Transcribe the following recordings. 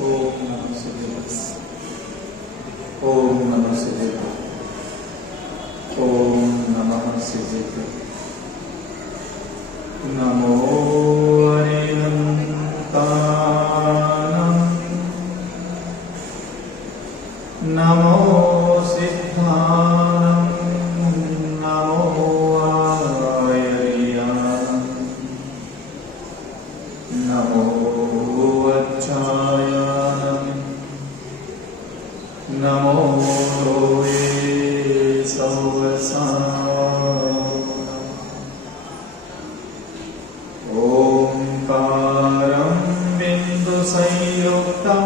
ओम नमः शिवाय। ओम नमः शिवाय। ओम नमः शिवाय। नमो अरिहन्तानं नमो सिद्धानं नमो आयर्यानं नमो वज्रायानं नमो लोये सौवसानं ओंकारं बिन्दुसंयुक्तं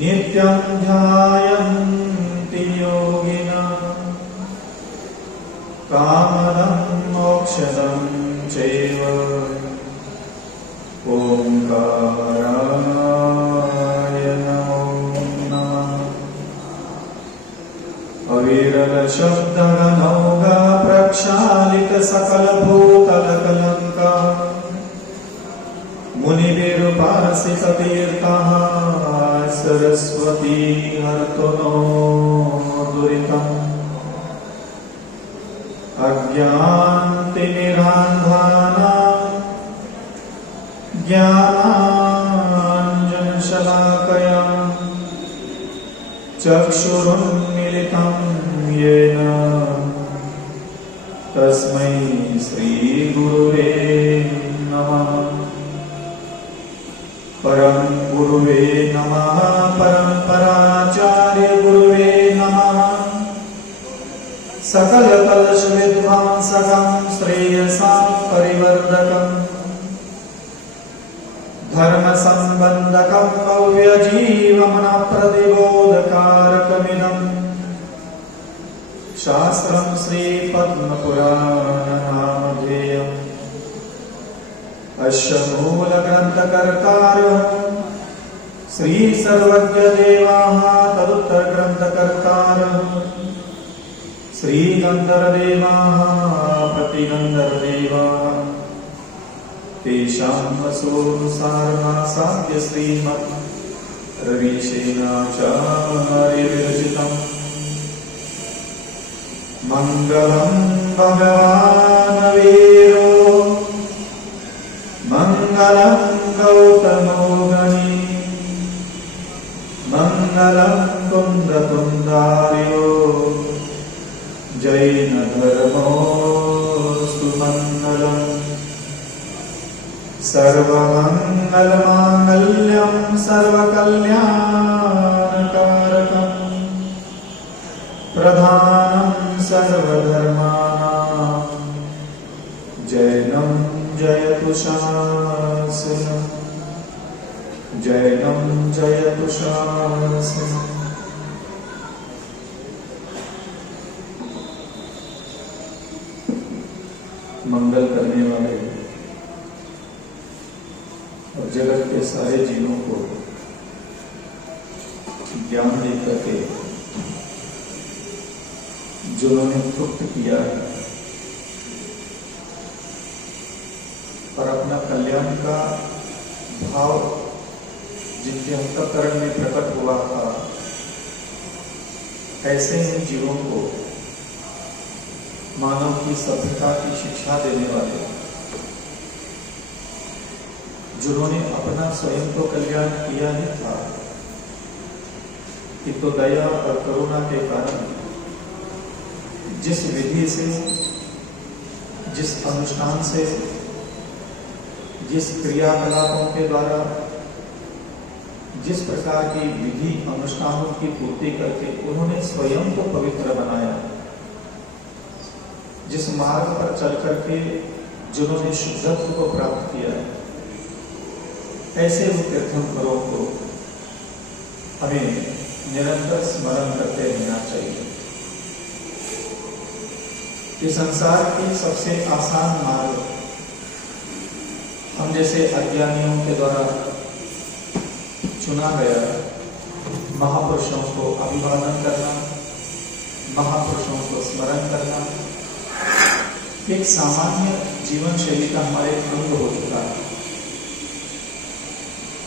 नित्यं ध्यायन्ति योगिनः कामदं मोक्षदं चैव ओंकाराय नमो नमः। अविरल शब्दगनौघा प्रक्षालित सकल भूतलकलंका मुनिभिरुपासित तीर्थः सरस्वती हरतु नो दुरितम् अज्ञानतिमिरान्धानां ज्ञानाञ्जनशलाकया चक्षुरुन्मीलितं येन तस्मै श्रीगुरुवे नमः। परम गुरुवे नमः। परम्पराचार्य गुरुवे नमः। सकल कलश विद्वांसकं श्रेयसां परिवर्धकम् धर्म संबंधकं भव्यजीवमन प्रतिबोधकारकमिदं शास्त्रं श्री पद्मपुराणनामधेयम् अस्य मूलग्रन्थकर्तारः श्री सर्वज्ञदेवाः तदुत्तरग्रन्थकर्तारः श्री गन्धर्वदेवाः प्रतिगन्धर्वदेवाः तेषां वसोऽनुसारमासाद्य श्रीमत् रविशेनाचार्यविरचितम् मङ्गलं भगवान् वीरो मङ्गलं गौतमो गणी मङ्गलं कुन्द्रतुण्डार्यो जैनधर्मोऽस्तु मङ्गलम्। सर्वमङ्गलमाङ्गल्यं सर्वकल्याणकारकं प्रधानं सर्वधर्माणां जैनं जयतु शासनं जैनं जयतु शासनं। मंगल करने वाले और जगत के सारे जीवों को ज्ञान देकर के जिन्होंने तृप्त किया है और अपना कल्याण का भाव जिनके अंतःकरण में प्रकट हुआ था, ऐसे इन जीवों को मानव की सभ्यता की शिक्षा देने वाले, जिन्होंने अपना स्वयं तो कल्याण किया ही था, कि तो दया और करुणा के कारण जिस विधि से, जिस अनुष्ठान से, जिस क्रियाकलापों के द्वारा, जिस प्रकार की विधि अनुष्ठानों की पूर्ति करके उन्होंने स्वयं को पवित्र बनाया, जिस मार्ग पर चल करके जिन्होंने शुद्धत्व को प्राप्त किया है, ऐसे उन तीर्थंकरों को हमें निरंतर स्मरण करते रहना चाहिए। ये संसार की सबसे आसान मार्ग हम जैसे अज्ञानियों के द्वारा चुना गया महापुरुषों को अभिवादन करना, महापुरुषों को स्मरण करना एक सामान्य जीवन शैली का हमारे अंग हो चुका है।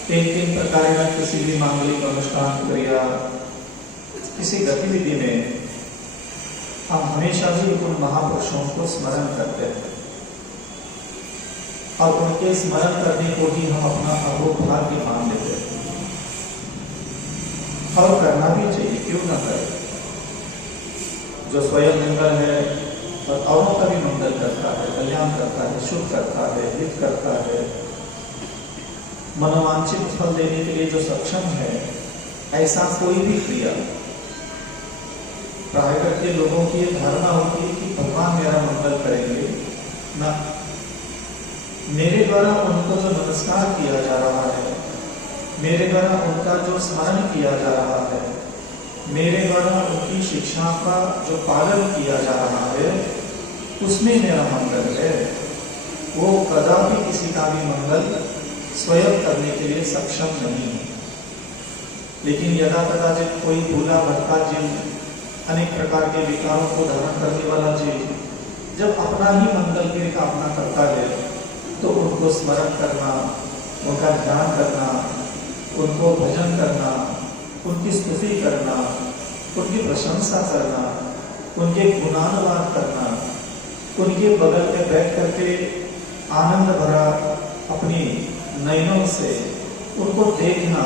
तीन प्रकार किसी भी मांगलिक अनुष्ठान क्रिया किसी गतिविधि में हम हमेशा भी उन महापुरुषों को स्मरण करते हैं और उनके स्मरण करने को ही हम अपना अहोभाग्य मान लेते हैं और करना भी चाहिए, क्यों ना करें। जो स्वयं मंगल है और औरों का भी मंगल करता है, कल्याण करता है, शुभ करता है, हित करता है, मनोवांछित फल देने के लिए जो सक्षम है, ऐसा कोई भी क्रिया प्राय करके लोगों की धारणा होती है कि भगवान मेरा मंगल करेंगे ना, मेरे द्वारा उनको जो नमस्कार किया जा रहा है, मेरे द्वारा उनका जो स्मरण किया जा रहा है, मेरे द्वारा उनकी शिक्षा का जो पालन किया जा रहा है, उसमें मेरा मंगल है। वो कदापि किसी का भी मंगल स्वयं करने के लिए सक्षम नहीं है। लेकिन यदा कदाचित कोई भूला भटका जीव, अनेक प्रकार के विकारों को धारण करने वाला जीव जब अपना ही मंगल की कामना करता है, तो उनको स्मरण करना, उनका ध्यान करना, उनको भजन करना, उनकी स्तुति करना, उनकी प्रशंसा करना, उनके गुणानुवाद करना, उनके बगल में बैठ करके आनंद भरा अपनी नयनों से उनको देखना,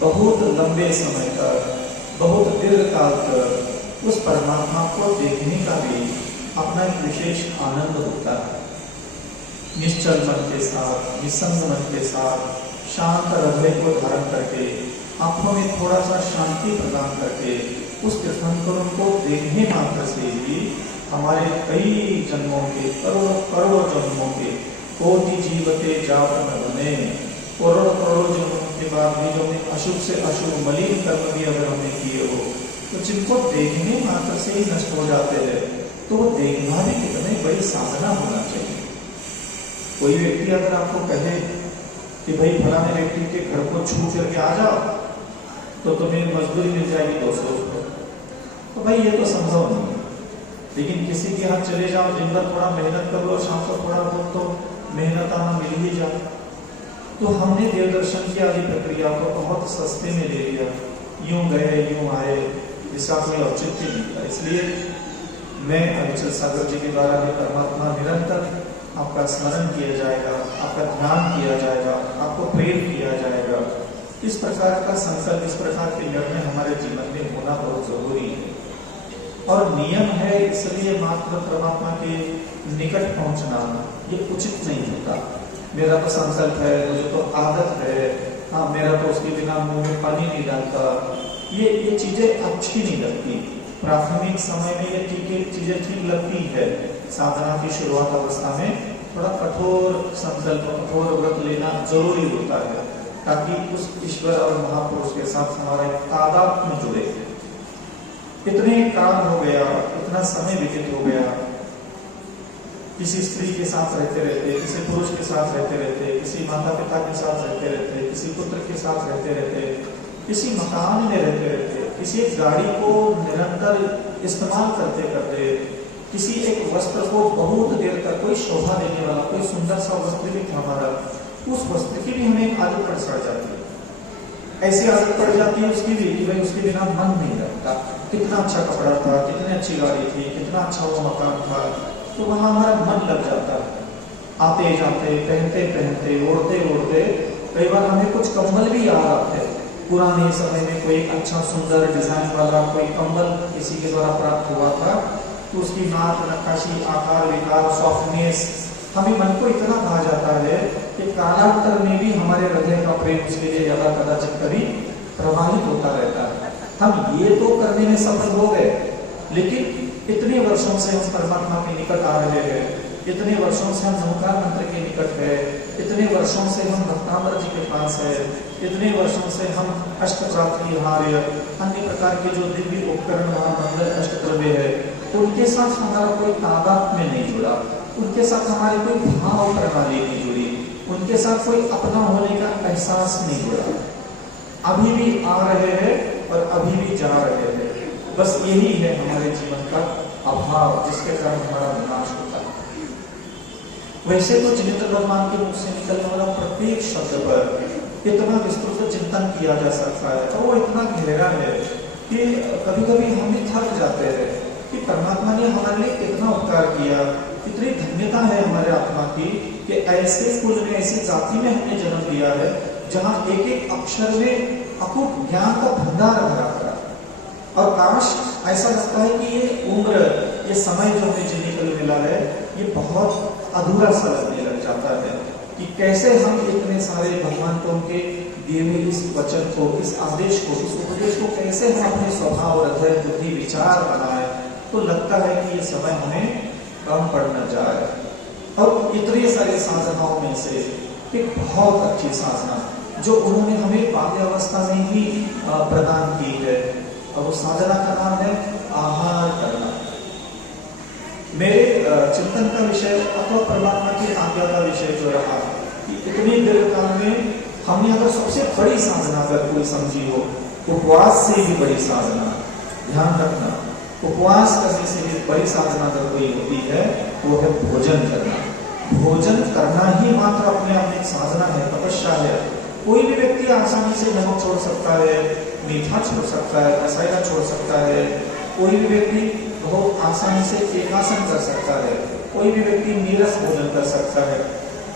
बहुत लंबे समय तक, बहुत दीर्घ काल तक उस परमात्मा को देखने का भी अपना एक विशेष आनंद होता है। निश्चल मन के साथ, निसंग मन के साथ, शांत हृदय को धारण करके, आंखों में थोड़ा सा शांति प्रदान करके उस तीर्थंकरों को देखने मात्र से ही हमारे कई जन्मों के, करोड़ों करोड़ों जन्मों के, कोटि जीवते जात न बने, करोड़ों करोड़ों जन्मों के बाद भी जो हमने अशुभ से अशुभ मलिन कर्म भी अगर हमने किए हो, तो जिनको देखने मात्र से ही नष्ट हो जाते हैं, तो वो देखना भी कितनी बड़ी साधना होना चाहिए। कोई व्यक्ति अगर आपको कहे कि भाई फलाने व्यक्ति के घर को छू करके आ जाओ तो तुम्हें मजदूरी मिल जाएगी 200 रुपये, तो भाई ये तो संभव नहीं है। लेकिन किसी के यहाँ चले जाओ, दिन भर थोड़ा मेहनत कर लो, शाम को थोड़ा बहुत तो मेहनत आना मिल ही जाए। तो हमने देव दर्शन की आदि प्रक्रिया को बहुत सस्ते में ले लिया, यूं गए यूं आए, इसका कोई औचित्य नहीं था। इसलिए मैं अविचल सागर जी के द्वारा भी परमात्मा निरंतर आपका स्मरण किया जाएगा, आपका ध्यान किया जाएगा, आपको प्रेम किया जाएगा, इस प्रकार का संकल्प, इस प्रकार के निर्णय हमारे जीवन में होना बहुत जरूरी है और नियम है। इसलिए मात्र परमात्मा के निकट पहुंचना ये उचित नहीं होता। मेरा तो संकल्प है, मुझे तो आदत है, हाँ मेरा तो उसके बिना मुंह में पानी नहीं डालता, ये चीजें अच्छी नहीं लगती। प्राथमिक समय में ये चीजें ठीक लगती है, साधना की शुरुआत अवस्था में थोड़ा कठोर संकल्प, कठोर व्रत लेना जरूरी होता है, ताकि उस ईश्वर और महापुरुष के साथ हमारा एक तादात्म्य जुड़े। इतने काल हो गया, इतना समय व्यतीत हो गया, किसी स्त्री के साथ रहते रहते, किसी पुरुष के साथ रहते रहते, किसी माता पिता के साथ रहते रहते, किसी पुत्र के साथ रहते रहते, किसी मकान में रहते रहते, किसी गाड़ी को निरंतर इस्तेमाल करते करते, किसी एक वस्त्र को बहुत देर तक, कोई शोभा देने वाला कोई सुंदर सा वस्त्र भी था हमारा, उस वस्त्र की भी हमें आदत पड़ जाती है। ऐसी आदत पड़ जाती है उसकी भी कि भाई उसके बिना मन नहीं लगता। कितना अच्छा कपड़ा था, कितनी अच्छी गाड़ी थी, कितना अच्छा वो मकान था, तो वहां हमारा मन लग जाता है। आते जाते, पहनते पहनते, ओढ़ते ओढ़ते, कई बार हमें कुछ कंबल भी याद आते हैं। पुराने समय में कोई अच्छा सुंदर डिजाइन वाला कोई कंबल किसी के द्वारा प्राप्त हुआ था, तो उसकी नाक, नक्काशी, आकार विकार, सॉफ्टनेस हमें मन को इतना भा जाता है कि कालांतर में भी हमारे हृदय का प्रेम उसके लिए ज्यादा कदाचित कभी प्रभावित होता रहता है। हम ये तो करने में सफल हो गए, लेकिन इतने वर्षों से हम परमात्मा के निकट आ रहे हैं, इतने वर्षों से हम नौकार मंत्र के निकट है, इतने वर्षों से हम भक्तामर जी के पास है, इतने वर्षों से हम अष्टप्राप्ति हार्य, अन्य प्रकार के जो दिव्य उपकरण महामंगल अष्टद्रव्य है, उनके साथ हमारा कोई तादात्म्य नहीं जुड़ा, उनके साथ हमारी कोई भाव प्रणाली नहीं जुड़ी, उनके साथ कोई अपना होने का एहसास नहीं जुड़ा। अभी भी आ रहे हैं और अभी भी जा रहे हैं। बस यही है हमारे जीवन का अभाव, जिसके कारण हमारा विनाश होता है। वैसे तो जिनेन्द्र भगवान के मुख से निकलने वाला प्रत्येक शब्द पर इतना विस्तृत चिंतन किया जा सकता है और वो इतना गहरा है कि कभी कभी हम भी थक जाते हैं कि परमात्मा ने हमारे लिए कितना उपकार किया, इतनी धन्यता है हमारे आत्मा की कि ऐसे कुल में, ऐसी जाति में हमने जन्म लिया है जहाँ एक एक अक्षर में अकूट ज्ञान का भंडार भरा पड़ा। और काश ऐसा लगता है कि ये उम्र, ये समय जो हमें जीने के लिए मिला है, ये बहुत अधूरा सा लगने लग जाता है कि कैसे हम इतने सारे भगवान को उनके दिए हुए इस वचन को, इस आदेश को, इस उपदेश को कैसे हम अपने स्वभाव, हृदय, बुद्धि, विचार बनाए। तो लगता है कि ये समय हमें कम पड़ न जाए। और इतने सारे साधनाओं में से एक बहुत अच्छी साधना जो उन्होंने हमें बाल्यावस्था में ही प्रदान की है, और वो साधना का नाम है आहार करना। मेरे चिंतन का विषय अथवा परमात्मा की आज्ञा का विषय जो रहा कि इतने दीर्घ काल में हमने अगर सबसे बड़ी साधना अगर कोई समझी हो, उपवास से भी बड़ी साधना, ध्यान रखना, उपवास करने से भी बड़ी साधना अगर कोई होती है वो है भोजन करना। भोजन करना ही मात्र अपने आप में साधना है, तपस्या है। कोई भी व्यक्ति आसानी से नमक छोड़ सकता है, मीठा छोड़ सकता है, मसाला छोड़ सकता है। कोई भी व्यक्ति बहुत आसानी से एकासन कर सकता है, कोई भी व्यक्ति नीरस भोजन कर सकता है,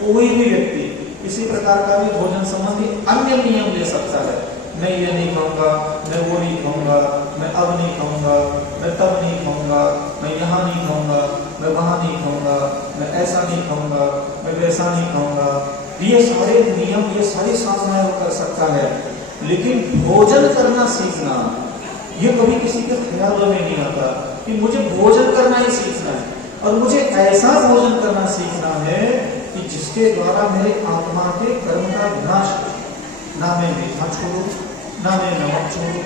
कोई भी व्यक्ति इसी प्रकार का भी भोजन संबंधी अन्य नियम ले सकता है। मैं ये नहीं खाऊंगा, मैं वो नहीं खाऊंगा, मैं अब नहीं खाऊंगा, मैं तब नहीं खाऊंगा, मैं यहाँ नहीं खाऊंगा, मैं वहाँ नहीं खाऊंगा, मैं ऐसा नहीं खाऊंगा, मैं वैसा नहीं खाऊंगा। ये सारे नियम, ये सारी साधनाएं वो कर सकता है, लेकिन भोजन करना सीखना ये कभी किसी के ख्यालों में नहीं आता कि मुझे भोजन करना ही सीखना है। और मुझे ऐसा भोजन करना सीखना है कि जिसके द्वारा मेरे आत्मा के कर्म का विनाश हो। ना मैं मीठा छोड़ूं, ना मैं नमक छोड़ूं,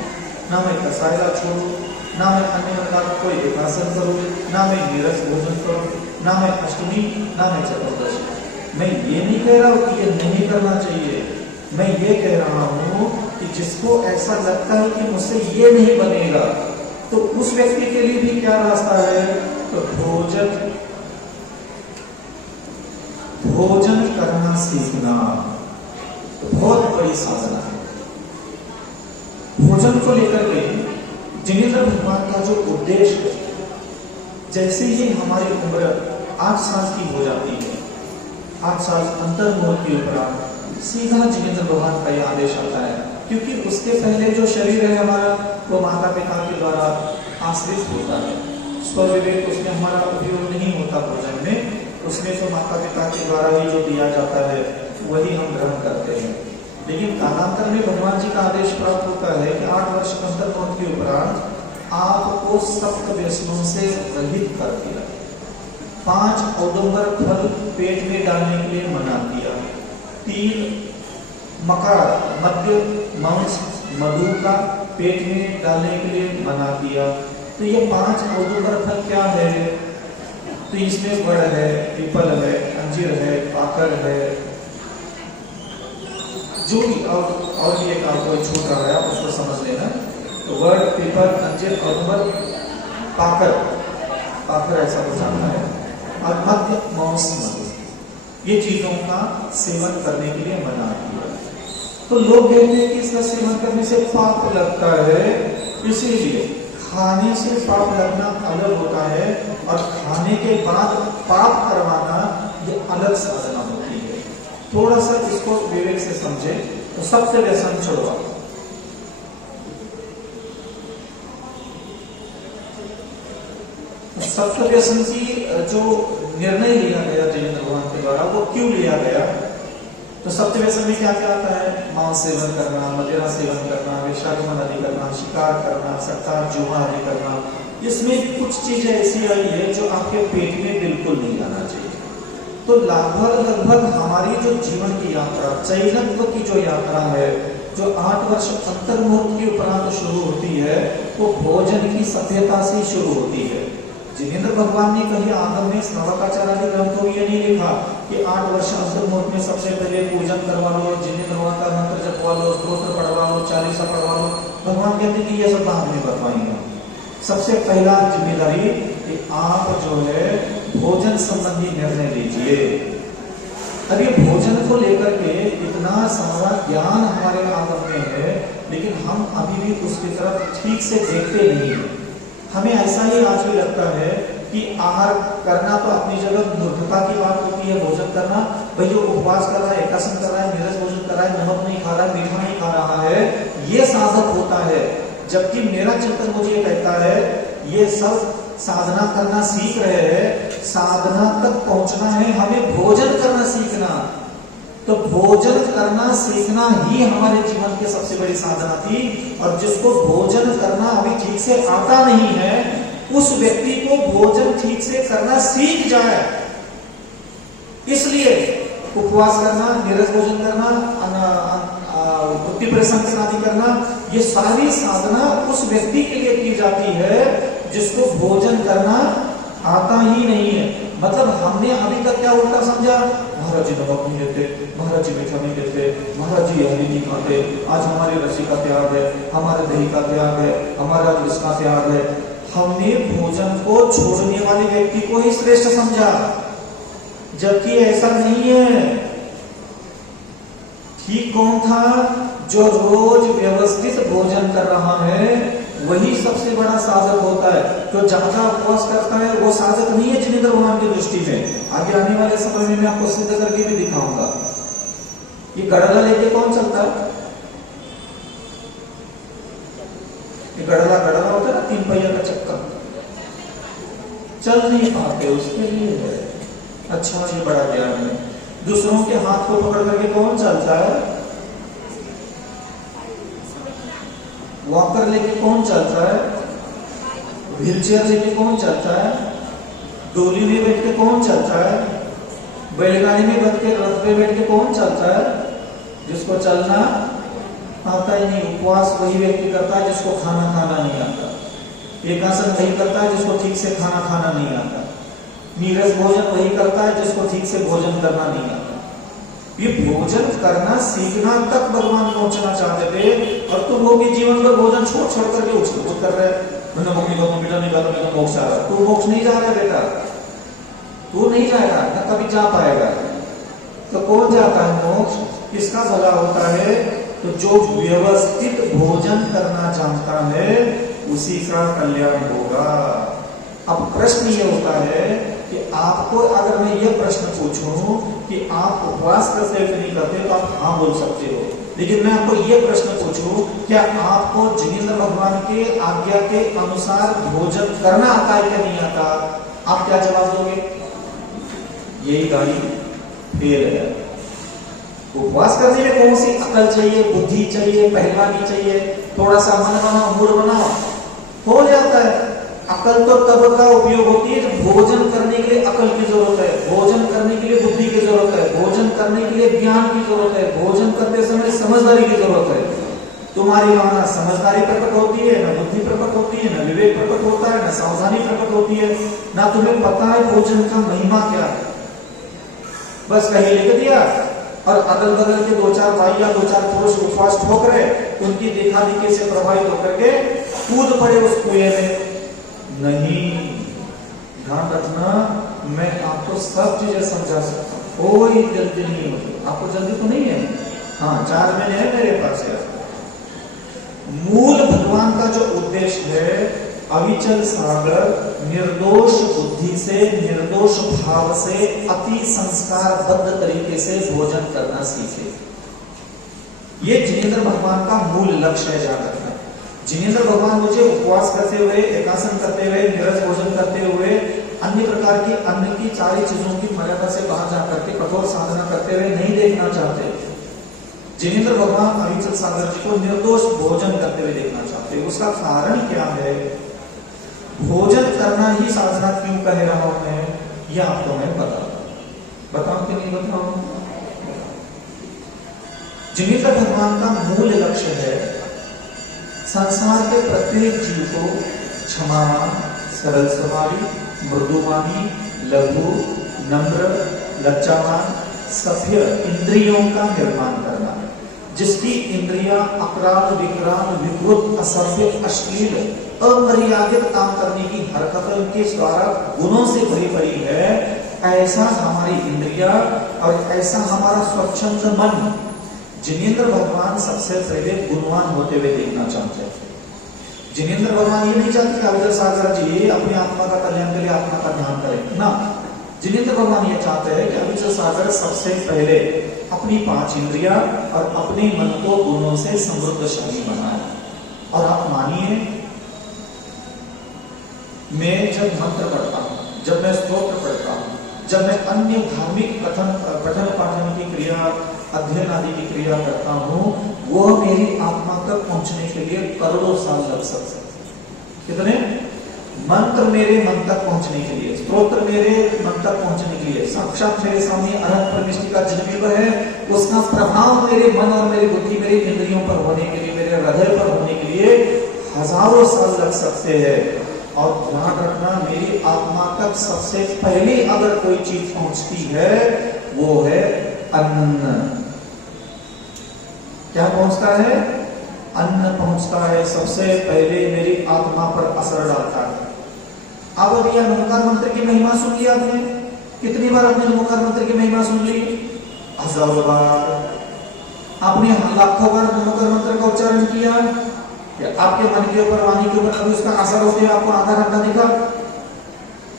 ना मैं कसायला छोड़ूं, ना मैं अन्य प्रकार का कोई एकासन करूं, ना मैं नीरस भोजन करूं, ना मैं अष्टमी, ना मैं चतुर्दशी। मैं ये नहीं कह रहा हूं कि ये नहीं करना चाहिए, मैं ये कह रहा हूं कि जिसको ऐसा लगता है कि मुझसे ये नहीं बनेगा, तो उस व्यक्ति के लिए भी क्या रास्ता है? तो भोजन करना सीखना तो बहुत बड़ी साधना है। भोजन को लेकर के जिनेंद्र भगवान का जो उद्देश्य है, जैसे ही हमारी उम्र 8 साल की हो जाती है, 8 साल अंतर्मुख के उपरांत सीधा जिनेंद्र भगवान का यह आदेश आता है, क्योंकि उसके पहले जो शरीर है हमारा वो माता पिता के द्वारा आश्रित होता है। स्वविवेक उसमें हमारा उपयोग नहीं होता भोजन में, उसमें तो माता पिता के द्वारा ही जो दिया जाता है वही हम ग्रहण करते हैं। लेकिन कालांतर में भगवान जी का आदेश प्राप्त होता है कि 8 वर्ष अंतर्मुख के उपरांत आपको सप्त व्यसनों से रहित कर दिया, 5 औदुंबर फल पेट में डालने के लिए मना किया, 3 मकड़ा मद्य मांस मधु का पेट में डालने के लिए मना किया। तो ये 5 औदुंबर फल क्या है? तो इसमें बड़ है, पीपल है, अंजीर है, पाकर है, जो भी और भी एक आपको छूट रहा है, आप उसको समझ लेना। तो वर्ड, पीपल, अंजीर, औदुंबर, पाकर ऐसा कुछ आता है, और मध्य मांस मधु, ये चीजों का सेवन करने के लिए मना किया। तो लोग कहते हैं कि इसका सेवन करने से पाप लगता है, इसीलिए खाने से पाप लगना अलग होता है और खाने के बाद पाप करवाना ये अलग साधना होती है। थोड़ा सा इसको विवेक से समझे तो सबसे व्यसन छुड़वा। सबसे व्यसन की जो निर्णय लिया गया जिनेंद्र भगवान के द्वारा, वो क्यों लिया गया? तो सप्त व्यसन में क्या क्या आता है? मांस सेवन करना, मदिरा सेवन करना, वेश्यागमन आदि करना, शिकार करना, सट्टा जुआ आदि करना। इसमें कुछ चीजें ऐसी आई है जो आपके पेट में बिल्कुल नहीं आना चाहिए। तो लगभग हमारी जो जीवन की यात्रा, चैनत्व की जो यात्रा है, जो 8 वर्ष अंतर्मुख के उपरांत शुरू होती है, वो भोजन की सभ्यता से शुरू होती है। जिनेंद्र भगवान ने कहीं आगम में श्रवकाचार्य आदि ग्रंथों में ये नहीं लिखा कि 8 वर्ष अंतर्मुख में सबसे पहले पूजन करवा लो, जिनेंद्र भगवान का मंत्र जपवा लो, स्तोत्र पढ़वा लो, चालीसा पढ़वा लो। भगवान कहते कि ये सब बाद में बतवाएंगे। सबसे पहला जिम्मेदारी कि आप जो है भोजन संबंधी निर्णय लीजिए। अब ये भोजन को लेकर के इतना सारा ज्ञान हमारे आंगन में है, लेकिन हम अभी भी उसकी तरफ ठीक से देखते नहीं हैं। हमें ऐसा ही आज भी लगता है कि आहार करना तो अपनी जगह मूर्खता की बात होती है। भोजन करना, भाई जो उपवास कर रहा है, एकासन कर रहा है, नीरस भोजन कर रहा है, नमक नहीं खा रहा है, मीठा नहीं खा रहा है, ये साधक होता है। जबकि मेरा चिंतन मुझे ये कहता है, ये सब साधना करना सीख रहे हैं, साधना तक पहुंचना है, हमें भोजन करना सीखना। तो भोजन करना सीखना ही हमारे जीवन की सबसे बड़ी साधना थी। और जिसको भोजन करना अभी ठीक से आता नहीं है, उस व्यक्ति को भोजन ठीक से करना सीख जाए। इसलिए उपवास करना, नीरस भोजन करना, बुद्धि परिसंचरण आदि करना, ये सारी साधना उस व्यक्ति के लिए की जाती है जिसको भोजन करना आता ही नहीं है। मतलब हमने अभी तक क्या उल्टा समझा, महाराज जी नमक नहीं देते, महाराज जी मीठा नहीं देते, महाराज जी हल्दी नहीं खाते, आज हमारे रस्सी का त्याग है, हमारे दही का त्याग है, हमारा इसका त्याग है। हमने भोजन को छोड़ने वाले व्यक्ति को ही श्रेष्ठ समझा, जबकि ऐसा नहीं है। ठीक कौन था? जो रोज व्यवस्थित भोजन कर रहा है वही सबसे बड़ा साधक होता है। जो ज्यादा उपवास करता है वो साधक नहीं है जिनेंद्र भगवान की दृष्टि में। आगे आने वाले समय में मैं आपको सिद्ध करके भी दिखाऊंगा। ये गड़ला लेके कौन चलता है? ये गड़ला होता है ना, 3 पहिया का चक्कर, चल नहीं पाते, उसके लिए है। अच्छा, ये बड़ा ज्ञान है। दूसरों के हाथ को पकड़ करके कौन चलता है? वॉकर लेके कौन चलता है? व्हीलचेयर लेके कौन चलता है? डोली में बैठ के कौन चलता है? बैलगाड़ी में बैठ के, रथ पे बैठ के कौन चलता है? जिसको चलना आता ही नहीं। उपवास वही व्यक्ति करता है जिसको खाना नहीं आता। एकासन वही करता है जिसको ठीक से खाना नहीं आता। नीरस भोजन वही करता है जिसको ठीक से भोजन करना नहीं आता। ये भोजन करना सीखना तक भगवान पहुंचना चाहते थे, और तुम वो भी जीवन भर भोजन छोड़ करके उछल कर रहे, बेटा नहीं मोक्ष आ रहा। तू मोक्ष नहीं जा रहा बेटा, तू नहीं जाएगा, न कभी जा पाएगा। तो कौन जाता है मोक्ष? किसका भला होता है? तो जो व्यवस्थित भोजन करना चाहता है उसी का कल्याण होगा। अब प्रश्न ये होता है कि आपको अगर मैं ये प्रश्न पूछूं कि आप उपवास करते हो नहीं करते, तो आप हाँ बोल सकते हो। लेकिन मैं आपको ये प्रश्न पूछूं, क्या आपको जिनेंद्र भगवान के आज्ञा के अनुसार भोजन करना आता है क्या नहीं आता? आप क्या जवाब दोगे? यही गाड़ी फेल है। उपवास करने में कौन सी अकल चाहिए, बुद्धि चाहिए, पहलवानी चाहिए? थोड़ा सा मन बनाओ, मूड बनाओ, हो जाता है। अकल तो तब का उपयोग होती है जब भोजन करने के लिए अकल की जरूरत है, भोजन करने के लिए बुद्धि की जरूरत है, भोजन करने के लिए ज्ञान की जरूरत है, भोजन करते समय समझदारी की जरूरत है। तुम्हारी वहां ना समझदारी प्रकट होती है, ना बुद्धि प्रकट होती है, ना विवेक प्रकट होता है, ना सावधानी प्रकट होती है, ना तुम्हें पता है भोजन का महिमा क्या है। बस कहीं लिख दिया और अगल बगल के 2-4 भाई या 2-4 पुरुष उपवास ठोक रहे, उनकी देखा देखी से प्रभावित होकर के कूद पड़े उस कुएं में। नहीं, ध्यान रखना, मैं आपको सब चीजें समझा सकता हूं, कोई जल्दी नहीं होती। आपको जल्दी तो नहीं है? हाँ, 4 महीने है मेरे पास यार। मूल भगवान का जो उद्देश्य है, अविचल सागर निर्दोष बुद्धि से, निर्दोष भाव से, अति संस्कारबद्ध तरीके से भोजन करना सीखे। ये जिनेंद्र भगवान का मूल लक्ष्य है। याद रखना, जिनेंद्र भगवान मुझे उपवास करते हुए, एकासन करते हुए, नीरस भोजन करते हुए, अन्य प्रकार की अन्न की सारी चीजों की मर्यादा से बाहर जाकर के कठोर साधना करते हुए नहीं देखना चाहते। जिनेंद्र भगवान अविचल सागर जी को निर्दोष भोजन करते हुए देखना चाहते। उसका कारण क्या है? भोजन करना ही साधना क्यों कह रहा हूं मैं, यह आपको मैं बताऊं कि नहीं बताऊं? जिनेंद्र भगवान का मूल लक्ष्य है संसार के प्रत्येक जीव को क्षमावान, सरल स्वभावी, मृदुवानी, लघु, नम्र, लज्जावान, सभ्य इंद्रियों का निर्माण करना, जिसकी इंद्रियां अपराध, विक्रांत, विकृत, असभ्य, अश्लील, अमर्यादित काम करने की हरकतों के द्वारा गुणों से भरी पड़ी है, ऐसा हमारी इंद्रिया और ऐसा हमारा स्वच्छंद मन जिनेंद्र भगवान सबसे पहले गुणवान होते हुए देखना चाहते हैं। जिनेंद्र भगवान ये नहीं चाहते कि अविचल सागर जी अपनी आत्मा का कल्याण के लिए आत्मा का ध्यान करें ना। जिनेंद्र भगवान ये चाहते हैं कि अविचल सागर सबसे पहले अपनी 5 इंद्रिया और अपने मन को गुणों से समृद्धशाली बनाए। और आप मानिए, मैं जब मंत्र पढ़ता हूं, जब मैं स्तोत्र पढ़ता हूं, जब मैं अन्य धार्मिक पठन पाठन की क्रिया, अध्ययन आदि की क्रिया करता हूं, वो मेरी आत्मा तक पहुंचने के लिए करोड़ों साल लग सकते हैं। कितने? मंत्र मेरे मन तक पहुंचने के लिए, स्तोत्र मेरे मन तक पहुंचने के लिए, साक्षात मेरे सामने अरहत परमेष्टि का जन्म है, उसका प्रभाव मेरे मन और मेरी बुद्धि, मेरी इंद्रियों पर होने के लिए, मेरे हृदय पर होने के लिए हजारों साल लग सकते हैं। और ध्यान रखना, मेरी आत्मा तक सबसे पहले अगर कोई चीज पहुंचती है वो है अन्न। क्या पहुंचता है? अन्न पहुंचता है, सबसे पहले मेरी आत्मा पर असर डालता है। अब अभी नमोकार मंत्र की महिमा सुन ली आपने? कितनी बार आपने नमोकार मंत्र की महिमा सुन ली? हजारों बार। आपने लाखों बार नमोकार मंत्र का उच्चारण किया। आपके मन के ऊपर, वाणी के ऊपर कभी उसका असर होते हुए आपको आधा घंटा दिखा?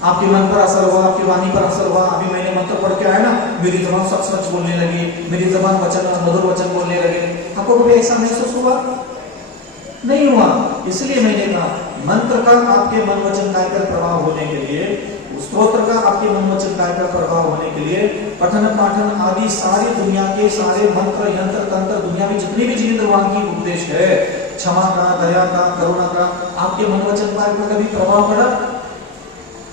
आपके मन पर असर हुआ, आपकी वाणी पर असर हुआ। अभी मैंने मंत्र पढ़ के आया ना, मेरी जबान सच सच बोलने लगी, मेरी जबान वचन मधुर वचन बोलने लगे। आपको कभी ऐसा महसूस हुआ? नहीं हुआ। इसलिए मैंने कहा, मंत्र का आपके मन वचन काय पर प्रभाव होने के लिए, स्तोत्र का आपके मन वचन काय पर प्रभाव होने के लिए, पठन पाठन आदि सारी दुनिया के सारे मंत्र यंत्र तंत्र, दुनिया में जितनी भी जिनेंद्र भगवान की उपदेश है, क्षमा का, दया का, करुणा का, आपके मन वचन काय पर कभी प्रभाव पड़ा?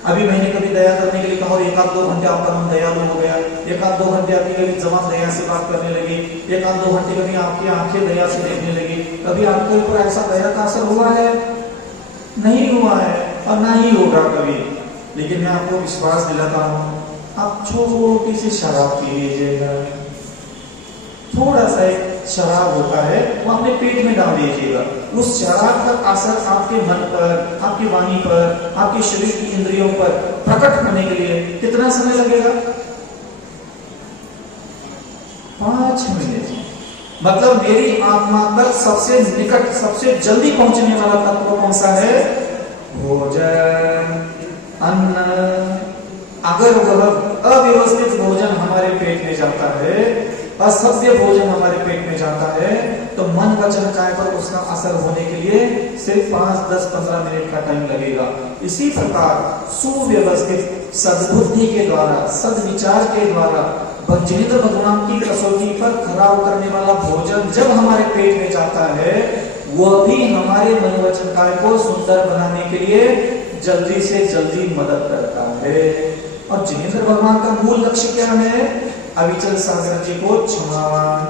अभी मैंने कभी दया करने के लिए कहा और 1-2 घंटे आपका मन दयालु हो गया, 1-2 घंटे आपकी कभी जबान दया से बात करने लगी, 1-2 घंटे कभी आपकी आंखें दया से देखने लगी। कभी आपके ऊपर ऐसा दया का असर हुआ है? नहीं हुआ है और ना ही होगा कभी। लेकिन मैं आपको विश्वास दिलाता हूं, आप छोटी सी शराब पी लीजिएगा, थोड़ा सा शराब होता है वो अपने पेट में डाल दीजिएगा, उस शराब का असर आपके मन पर, आपकी वाणी पर, आपके शरीर की इंद्रियों पर प्रकट होने के लिए कितना समय लगेगा? 5 मिनट। मतलब मेरी आत्मा तक सबसे निकट, सबसे जल्दी पहुंचने वाला तत्व कौन सा है? भोजन, अन्न। अगर वह अव्यवस्थित भोजन हमारे पेट में जाता है, असभ्य भोजन हमारे पेट में जाता है, तो मन वचन काय पर उसका असर होने के लिए सिर्फ 5, 10, 15 मिनट का टाइम लगेगा। इसी प्रकार सुव्यवस्थित सद्बुद्धि के द्वारा, सद्विचार के द्वारा जिनेंद्र भगवान की कसौटी पर खरा उतरने वाला भोजन जब हमारे पेट में जाता है, वह भी हमारे मन वचन काय को सुंदर बनाने के लिए जल्दी से जल्दी मदद करता है। और जिनेंद्र भगवान का मूल लक्ष्य क्या है? अविचल सागर जी को क्षमावान,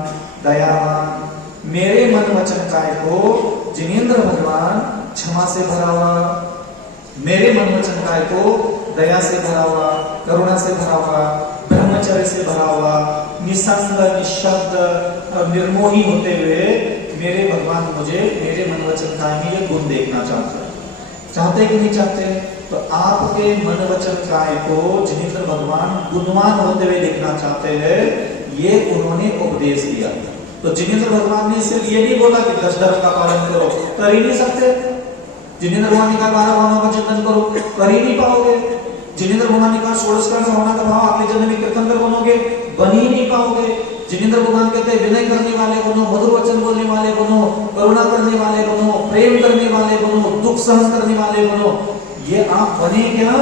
दयावान, मेरे मन वचन काय को जिनेंद्र भगवान क्षमा से भरा हुआ, मेरे मन वचन काय को दया से भरा हुआ, करुणा से भरा हुआ, ब्रह्मचर्य से भरा हुआ, निसंग, निशब्द और निर्मोही होते हुए मेरे भगवान मुझे मेरे मन वचन काय में ये गुण देखना चाहते हैं। चाहते कि नहीं चाहते? तो आपके मन वचन काय को जिनेंद्र भगवान गुणवान होते हुए देखना चाहते हैं, ये उन्होंने उपदेश दिया। तो जिनेंद्र भगवान ने सिर्फ ये नहीं बोला कि 10 धर्म का पालन करो, कर ही नहीं सकते। जिनेंद्र भगवान ने कहा 12 भावों का चिंतन करो, कर ही नहीं पाओगे। जिनेंद्र भगवान ने कहा 16 कर्म होना का भाव अगले जन्म में कीर्तन बनोगे, बन ही नहीं पाओगे। जिनेंद्र भगवान कहते हैं विनय करने वाले बनो, मधुर वचन बोलने वाले बनो, करुणा करने वाले बनो, प्रेम करने वाले बनो, दुख सहन करने वाले बनो। ये आप बने क्या?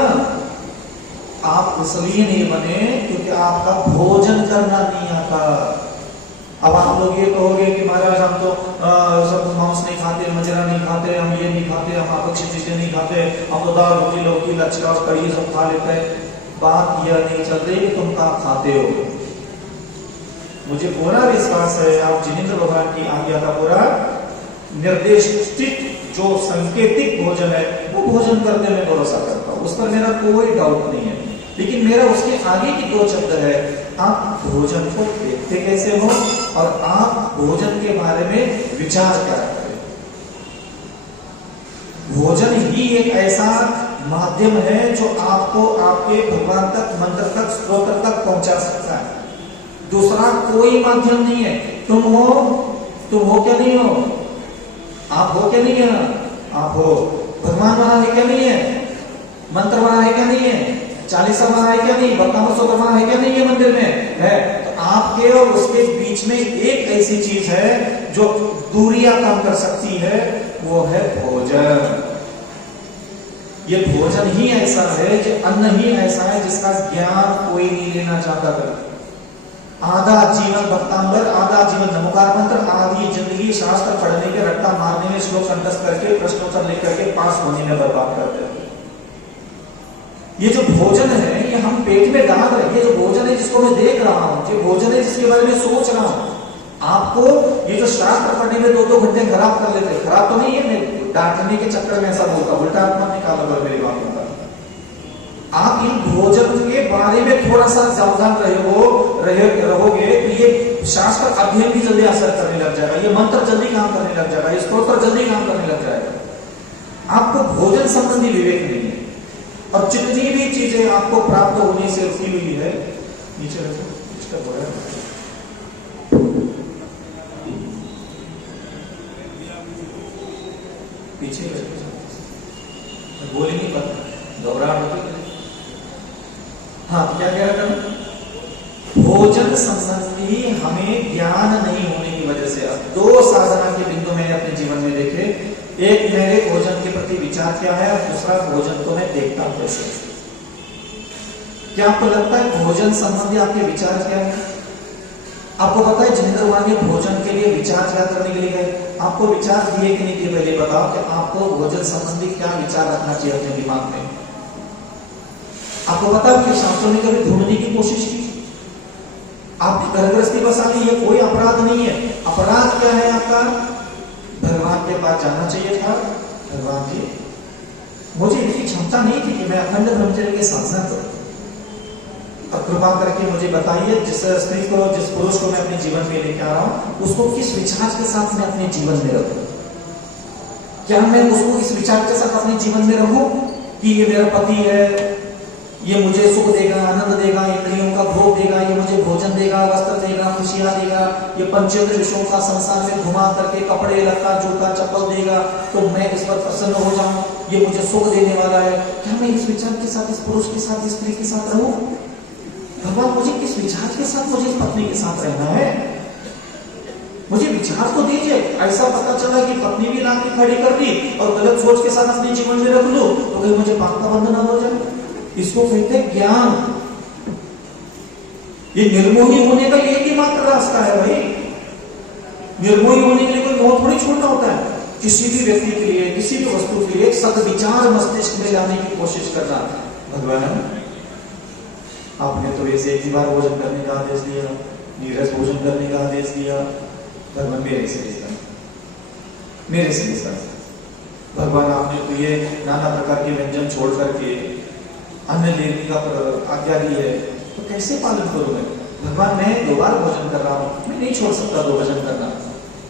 आप इसलिए नहीं बने क्योंकि आपका भोजन करना नहीं आता। अब आप लोग ये कहोगे कि महाराज हम तो सब मांस नहीं खाते, मजरा नहीं खाते, हम ये नहीं खाते, हम अपक्षित चीजें नहीं खाते, हम तो दाल रोटी लौकी लच्छा कढ़ी सब खा लेते हैं। बात यह नहीं चल रही कि तुम क्या खाते हो। मुझे पूरा विश्वास है आप जिनेंद्र भगवान की आज्ञा का पूरा निर्देशित जो संकेतिक भोजन है वो भोजन करने में भरोसा करता हूं, उस पर मेरा कोई डाउट नहीं है। लेकिन मेरा उसके आगे की 2 शब्द है, आप भोजन को देखते कैसे हो और आप भोजन के बारे में विचार क्या करें। भोजन ही एक ऐसा माध्यम है जो आपको आपके भगवान तक, मंत्र तक, स्तोत्र तक पहुंचा सकता है। दूसरा कोई माध्यम नहीं है। तुम हो क्या नहीं हो? आप हो क्या नहीं है? आप हो। भगवान बना है क्या नहीं है? मंत्र बना है क्या नहीं है? चालीसा बना है क्या नहीं? बक्तामृत स्तोत्र बना है क्या नहीं है? मंदिर में है। तो आपके और उसके बीच में एक ऐसी चीज है जो दूरियां कम कर सकती है, वो है भोजन। ये भोजन ही ऐसा है, जो अन्न ही ऐसा है जिसका ज्ञान कोई नहीं लेना चाहता था। आधा जीवन भक्तांबर, आधा जीवन नमोकार मंत्र, आधी जिंदगी शास्त्र पढ़ने के, रट्टा मारने में, श्लोक कंठस्थ करके, प्रश्नोत्तर लिख करके पास होने में बर्बाद करते हैं। ये जो भोजन है, ये हम पेट में डाल रहे हैं। ये जो भोजन है जिसको मैं देख रहा हूं, ये भोजन है जिसके बारे में सोच रहा हूं। आपको ये जो शास्त्र पढ़ने में 2-2 घंटे खराब कर लेते, खराब तो नहीं है, मैं डांटने के चक्कर में ऐसा बोलता, उल्टा आत्मा निकाला मेरी बात होता। आप इन भोजन के बारे में थोड़ा सा सावधान रहोगे तो ये शास्त्र अध्ययन भी जल्दी असर करने लग जाएगा, ये मंत्र जल्दी काम करने लग जाएगा, ये स्तोत्र जल्दी काम करने लग जाएगा। आपको भोजन संबंधी विवेक नहीं है। और जितनी भी चीजें आपको प्राप्त होने से रुकी हुई है, नीचे रखो, डिस्टर्ब हो रहा है, पीछे बोल ही नहीं पाता, घबराहट होती। हाँ, क्या कह रहा था? भोजन संबंधी हमें ज्ञान नहीं होने की वजह से अब 2 साधना के बिंदु मैंने अपने जीवन में देखे। एक, मेरे भोजन के प्रति विचार क्या है, और दूसरा, भोजन को मैं देखता हूं कैसे। क्या आपको लगता है भोजन संबंधी आपके विचार क्या है? आपको पता है जिनेंद्र वाणी भोजन के लिए विचार क्या करने के लिए गए? आपको विचार दिए कि नहीं दिए? पहले बताओ कि आपको भोजन संबंधी क्या विचार रखना चाहिए अपने दिमाग में। आपको पता है कि शास्त्रों ने कभी ढूंढने की कोशिश की? आप घरगृहस्थी बसा ली, ये कोई अपराध नहीं है। अपराध क्या है आपका? भगवान के पास जाना चाहिए था, भगवान जी मुझे इतनी क्षमता नहीं थी कि मैं अखंड ब्रह्मचर्य के साधना करूं, अब कृपा करके मुझे बताइए, जिस स्त्री को, जिस पुरुष को मैं अपने जीवन में लेके आ रहा हूं, उसको किस विचार के साथ मैं अपने जीवन में रखूं? क्या मैं उसको इस विचार के साथ अपने जीवन में रखूं कि ये मेरा पति है, ये मुझे सुख देगा, आनंद देगा, इंद्रियों का भोग देगा, ये मुझे भोजन देगा, वस्त्र देगा, खुशियां देगा, ये पंचेंद्र विषयों का संसार में घुमा करके कपड़े, लत्ता, जूता, चप्पल देगा, तो मैं इस पर प्रसन्न हो जाऊं, ये मुझे सुख देने वाला है। क्या मैं इस विचार के साथ, इस पुरुष के साथ, इस स्त्री के साथ रहूं? भगवान मुझे किस विचार के साथ, मुझे इस पत्नी के साथ रहना है? मुझे विचार तो दीजिए। ऐसा पता चला कि पत्नी भी लाके खड़ी कर दी और गलत सोच के साथ अपने जीवन में रख लो, तो कहीं मुझे पाप का बंधन हो जाए। इसको कहते हैं ज्ञान। ये निर्मोही होने का एक ही मात्र रास्ता है भाई। निर्मोही होने के लिए कोई मोह थोड़ी छोड़ना होता है। किसी भी व्यक्ति के लिए, किसी भी वस्तु के लिए सद्विचार मस्तिष्क में लाने की कोशिश करना। भगवान आपने तो ऐसे एक ही बार भोजन करने का आदेश दिया, नीरस भोजन करने का आदेश दिया, भगवान मेरे से भगवान आपने तो ये नाना प्रकार के व्यंजन छोड़ करके अन्न लेने का आज्ञा दी है, तो कैसे पालन करूं मैं? भगवान मैं 2 बार भोजन कर रहा हूं, मैं नहीं छोड़ सकता 2 भोजन करना।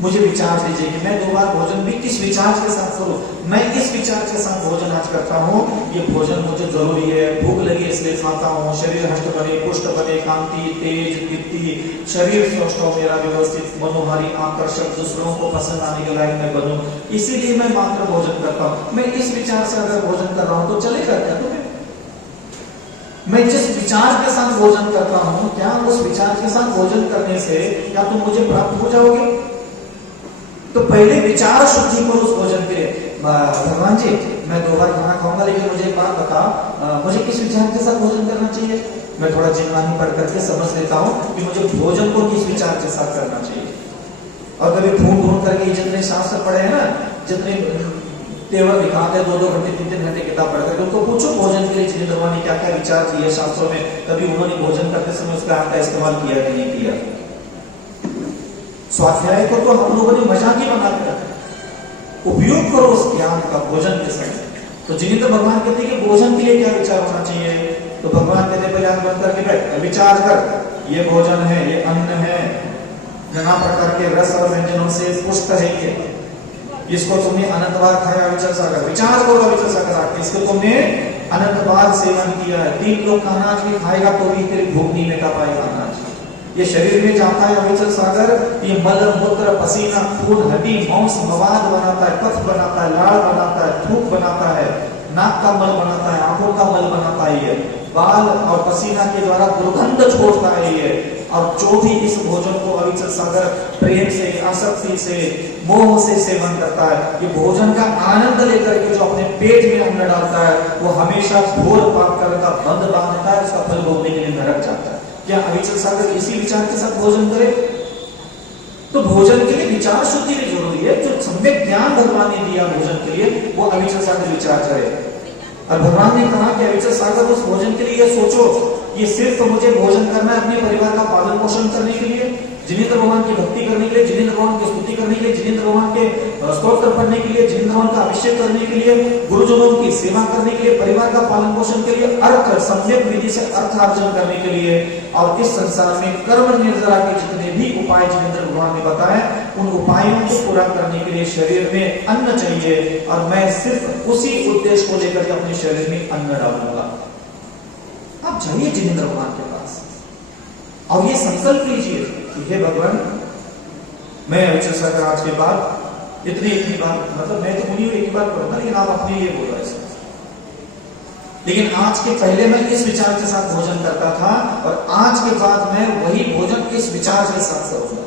मुझे विचार दीजिए कि मैं 2 बार भोजन भी किस विचार के साथ करूं। मैं इस विचार के साथ भोजन आज करता हूं, ये भोजन मुझे जरूरी है, भूख लगी इसलिए खाता हूं, शरीर हष्ट बने, पुष्ट बने, कांति, तेज, दीप्ति, शरीर स्वस्थ हो, मेरा व्यवस्थित, मनोहारी, आकर्षक, दूसरों को पसंद आने के लायक मैं बनूं, इसीलिए मैं मात्र भोजन करता हूं। मैं इस विचार से अगर भोजन कर रहा हूं तो चलेगा क्या तुम्हें? मैं जिस विचार के साथ भोजन करता हूं, क्या उस विचार के साथ भोजन करने से क्या तुम मुझे प्राप्त हो जाओगे? तो पहले विचार शुद्धि करो उस भोजन के लिए। भगवान जी मैं 2 बार खाना खाऊंगा, लेकिन मुझे एक बात बता, मुझे किस विचार के साथ भोजन करना चाहिए? मैं थोड़ा जिनवानी पढ़ करके समझ लेता हूं कि मुझे भोजन को किस विचार के साथ करना चाहिए। और कभी ढूंढ करके जितने शास्त्र पढ़े हैं ना, जितने तेवर दिखाते हैं, 2-2 घंटे 3-3 घंटे किताब पढ़ करके, उनको पूछो भोजन के लिए जिनेंद्र वाणी क्या क्या विचार दिए शास्त्रों में, कभी उन्होंने भोजन करते समय उसका आपका इस्तेमाल किया कि नहीं किया? स्वाध्याय को तो हम लोगों ने मजाक ही बना के रखा। उपयोग करो उस ज्ञान का भोजन के समय। तो जिनेंद्र भगवान कहते हैं कि भोजन के लिए क्या विचार होना चाहिए? तो भगवान कहते पहले आंख बंद करके बैठ, विचार कर, ये भोजन है, ये अन्न है, नाना प्रकार के रस और व्यंजनों से पुष्ट है, ये इसको तुमने अनंत बार खाया अविचल सागर, विचार करो अविचल सागर आके, इसको तुमने अनंत बार सेवन किया है। 3 लोग का अनाज भी खाएगा तो भी तेरी भूख नहीं मिटा पाएगा अनाज। ये शरीर में जाता है अविचल सागर, ये मल मूत्र पसीना खून हड्डी मांस मवाद बनाता है, कफ बनाता है, लाड़ बनाता है, थूक बनाता है, नाक का मल बनाता है, आंखों का मल बनाता है, ये बाल और पसीना के द्वारा दुर्गंध छोड़ता है ये। और जो भी इस भोजन को अविचल सागर प्रेम से, आसक्ति से, मोह से सेवन करता है, ये भोजन का आनंद लेकर के जो अपने पेट में अन्न डालता है, वो हमेशा घोर पाप कर्म का बंध बांधता है, उसका फल भोगने के लिए नरक जाता है। क्या अविचल सागर इसी विचार के साथ भोजन करे? तो भोजन के लिए विचार शुद्धि भी जरूरी है। जो सम्यक ज्ञान भगवान ने दिया भोजन के लिए, वो अविचल सागर विचार करे। और भगवान ने कहा कि अविचल सागर उस भोजन के लिए सोचो, ये सिर्फ मुझे भोजन करना है अपने परिवार का पालन पोषण करने के लिए, जिनेंद्र भगवान की भक्ति करने के लिए, जिनेंद्र भगवान की स्तुति करने के लिए, जिनेंद्र भगवान के स्तोत्र पढ़ने के लिए, जिनेंद्र भगवान का अभिषेक करने के लिए, गुरुजनों की सेवा करने के लिए, परिवार का पालन पोषण के लिए, अर्थ सम्यक विधि से अर्थार्जन करने के लिए। और इस संसार में कर्म निर्जरा के जितने भी उपाय जिनेंद्र भगवान ने बताए, उन उपायों को पूरा करने के लिए शरीर में अन्न चाहिए, और मैं सिर्फ उसी उद्देश्य को लेकर के अपने शरीर में अन्न डालूंगा। आप जाइए जिनेंद्र भगवान के पास और ये संकल्प लीजिए कि हे भगवान, मैं अविचल सागर आज के बाद इतनी बात, मतलब मैं तो मुनि एक बार करूंगा, लेकिन आप अपने ये बोल रहे हैं। लेकिन आज के पहले मैं इस विचार के साथ भोजन करता था, और आज के बाद मैं वही भोजन इस विचार के साथ करूंगा।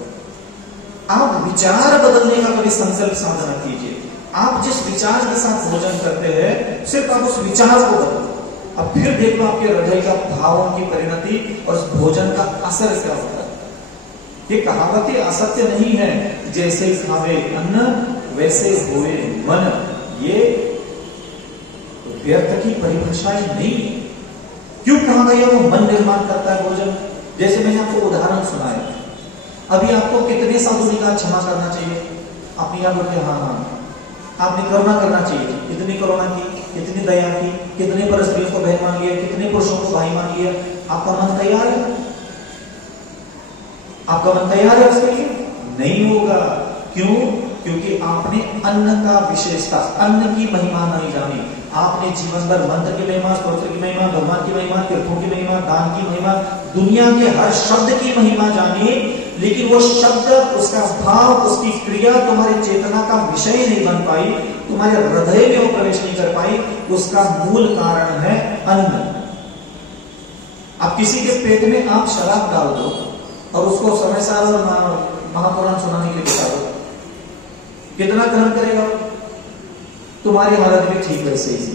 आप विचार बदलने का कभी संकल्प साधना कीजिए। आप जिस विचार के साथ भोजन करते हैं, सिर्फ आप उस विचार को बदलो। अब फिर देखो आपके हृदय का भावों की परिणति और उस भोजन का असर क्या होता है। ये कहावत असत्य नहीं है, जैसे खावे अन्न वैसे होए मन, ये व्यर्थ की परिभाषाएं नहीं है। क्यों कहा गया वो मन निर्माण करता है भोजन? जैसे मैंने आपको उदाहरण सुनाया, अभी आपको कितने साधु का क्षमा करना चाहिए? आप यहाँ बोलते हाँ, आपने करुणा करना चाहिए। कितनी करुणा की, कितनी दया की, कितने पर स्त्रियों को बहन मान लिया, कितने पुरुषों को भाई मान लिया? आपका मन तैयार है? आपका मन तैयार है उसके लिए? नहीं होगा। क्यों? क्योंकि आपने अन्न का विशेषता, अन्न की महिमा नहीं जानी। आपने जीवन भर मंत्र की महिमा, स्तोत्र की महिमा, भगवान की महिमा, तीर्थों की महिमा, दान की महिमा, दुनिया के हर शब्द की महिमा जानी, लेकिन वो शब्द, उसका भाव, उसकी क्रिया तुम्हारी चेतना का विषय नहीं बन पाई, तुम्हारे हृदय में वो प्रवेश नहीं कर पाई। उसका मूल कारण है अन्न। अब किसी के पेट में आप शराब डाल दो और उसको समय साल महापुराण सुनाने के लिए बिता दो, कितना ग्रहण करेगा? तुम्हारी हालत भी ठीक वैसे ही।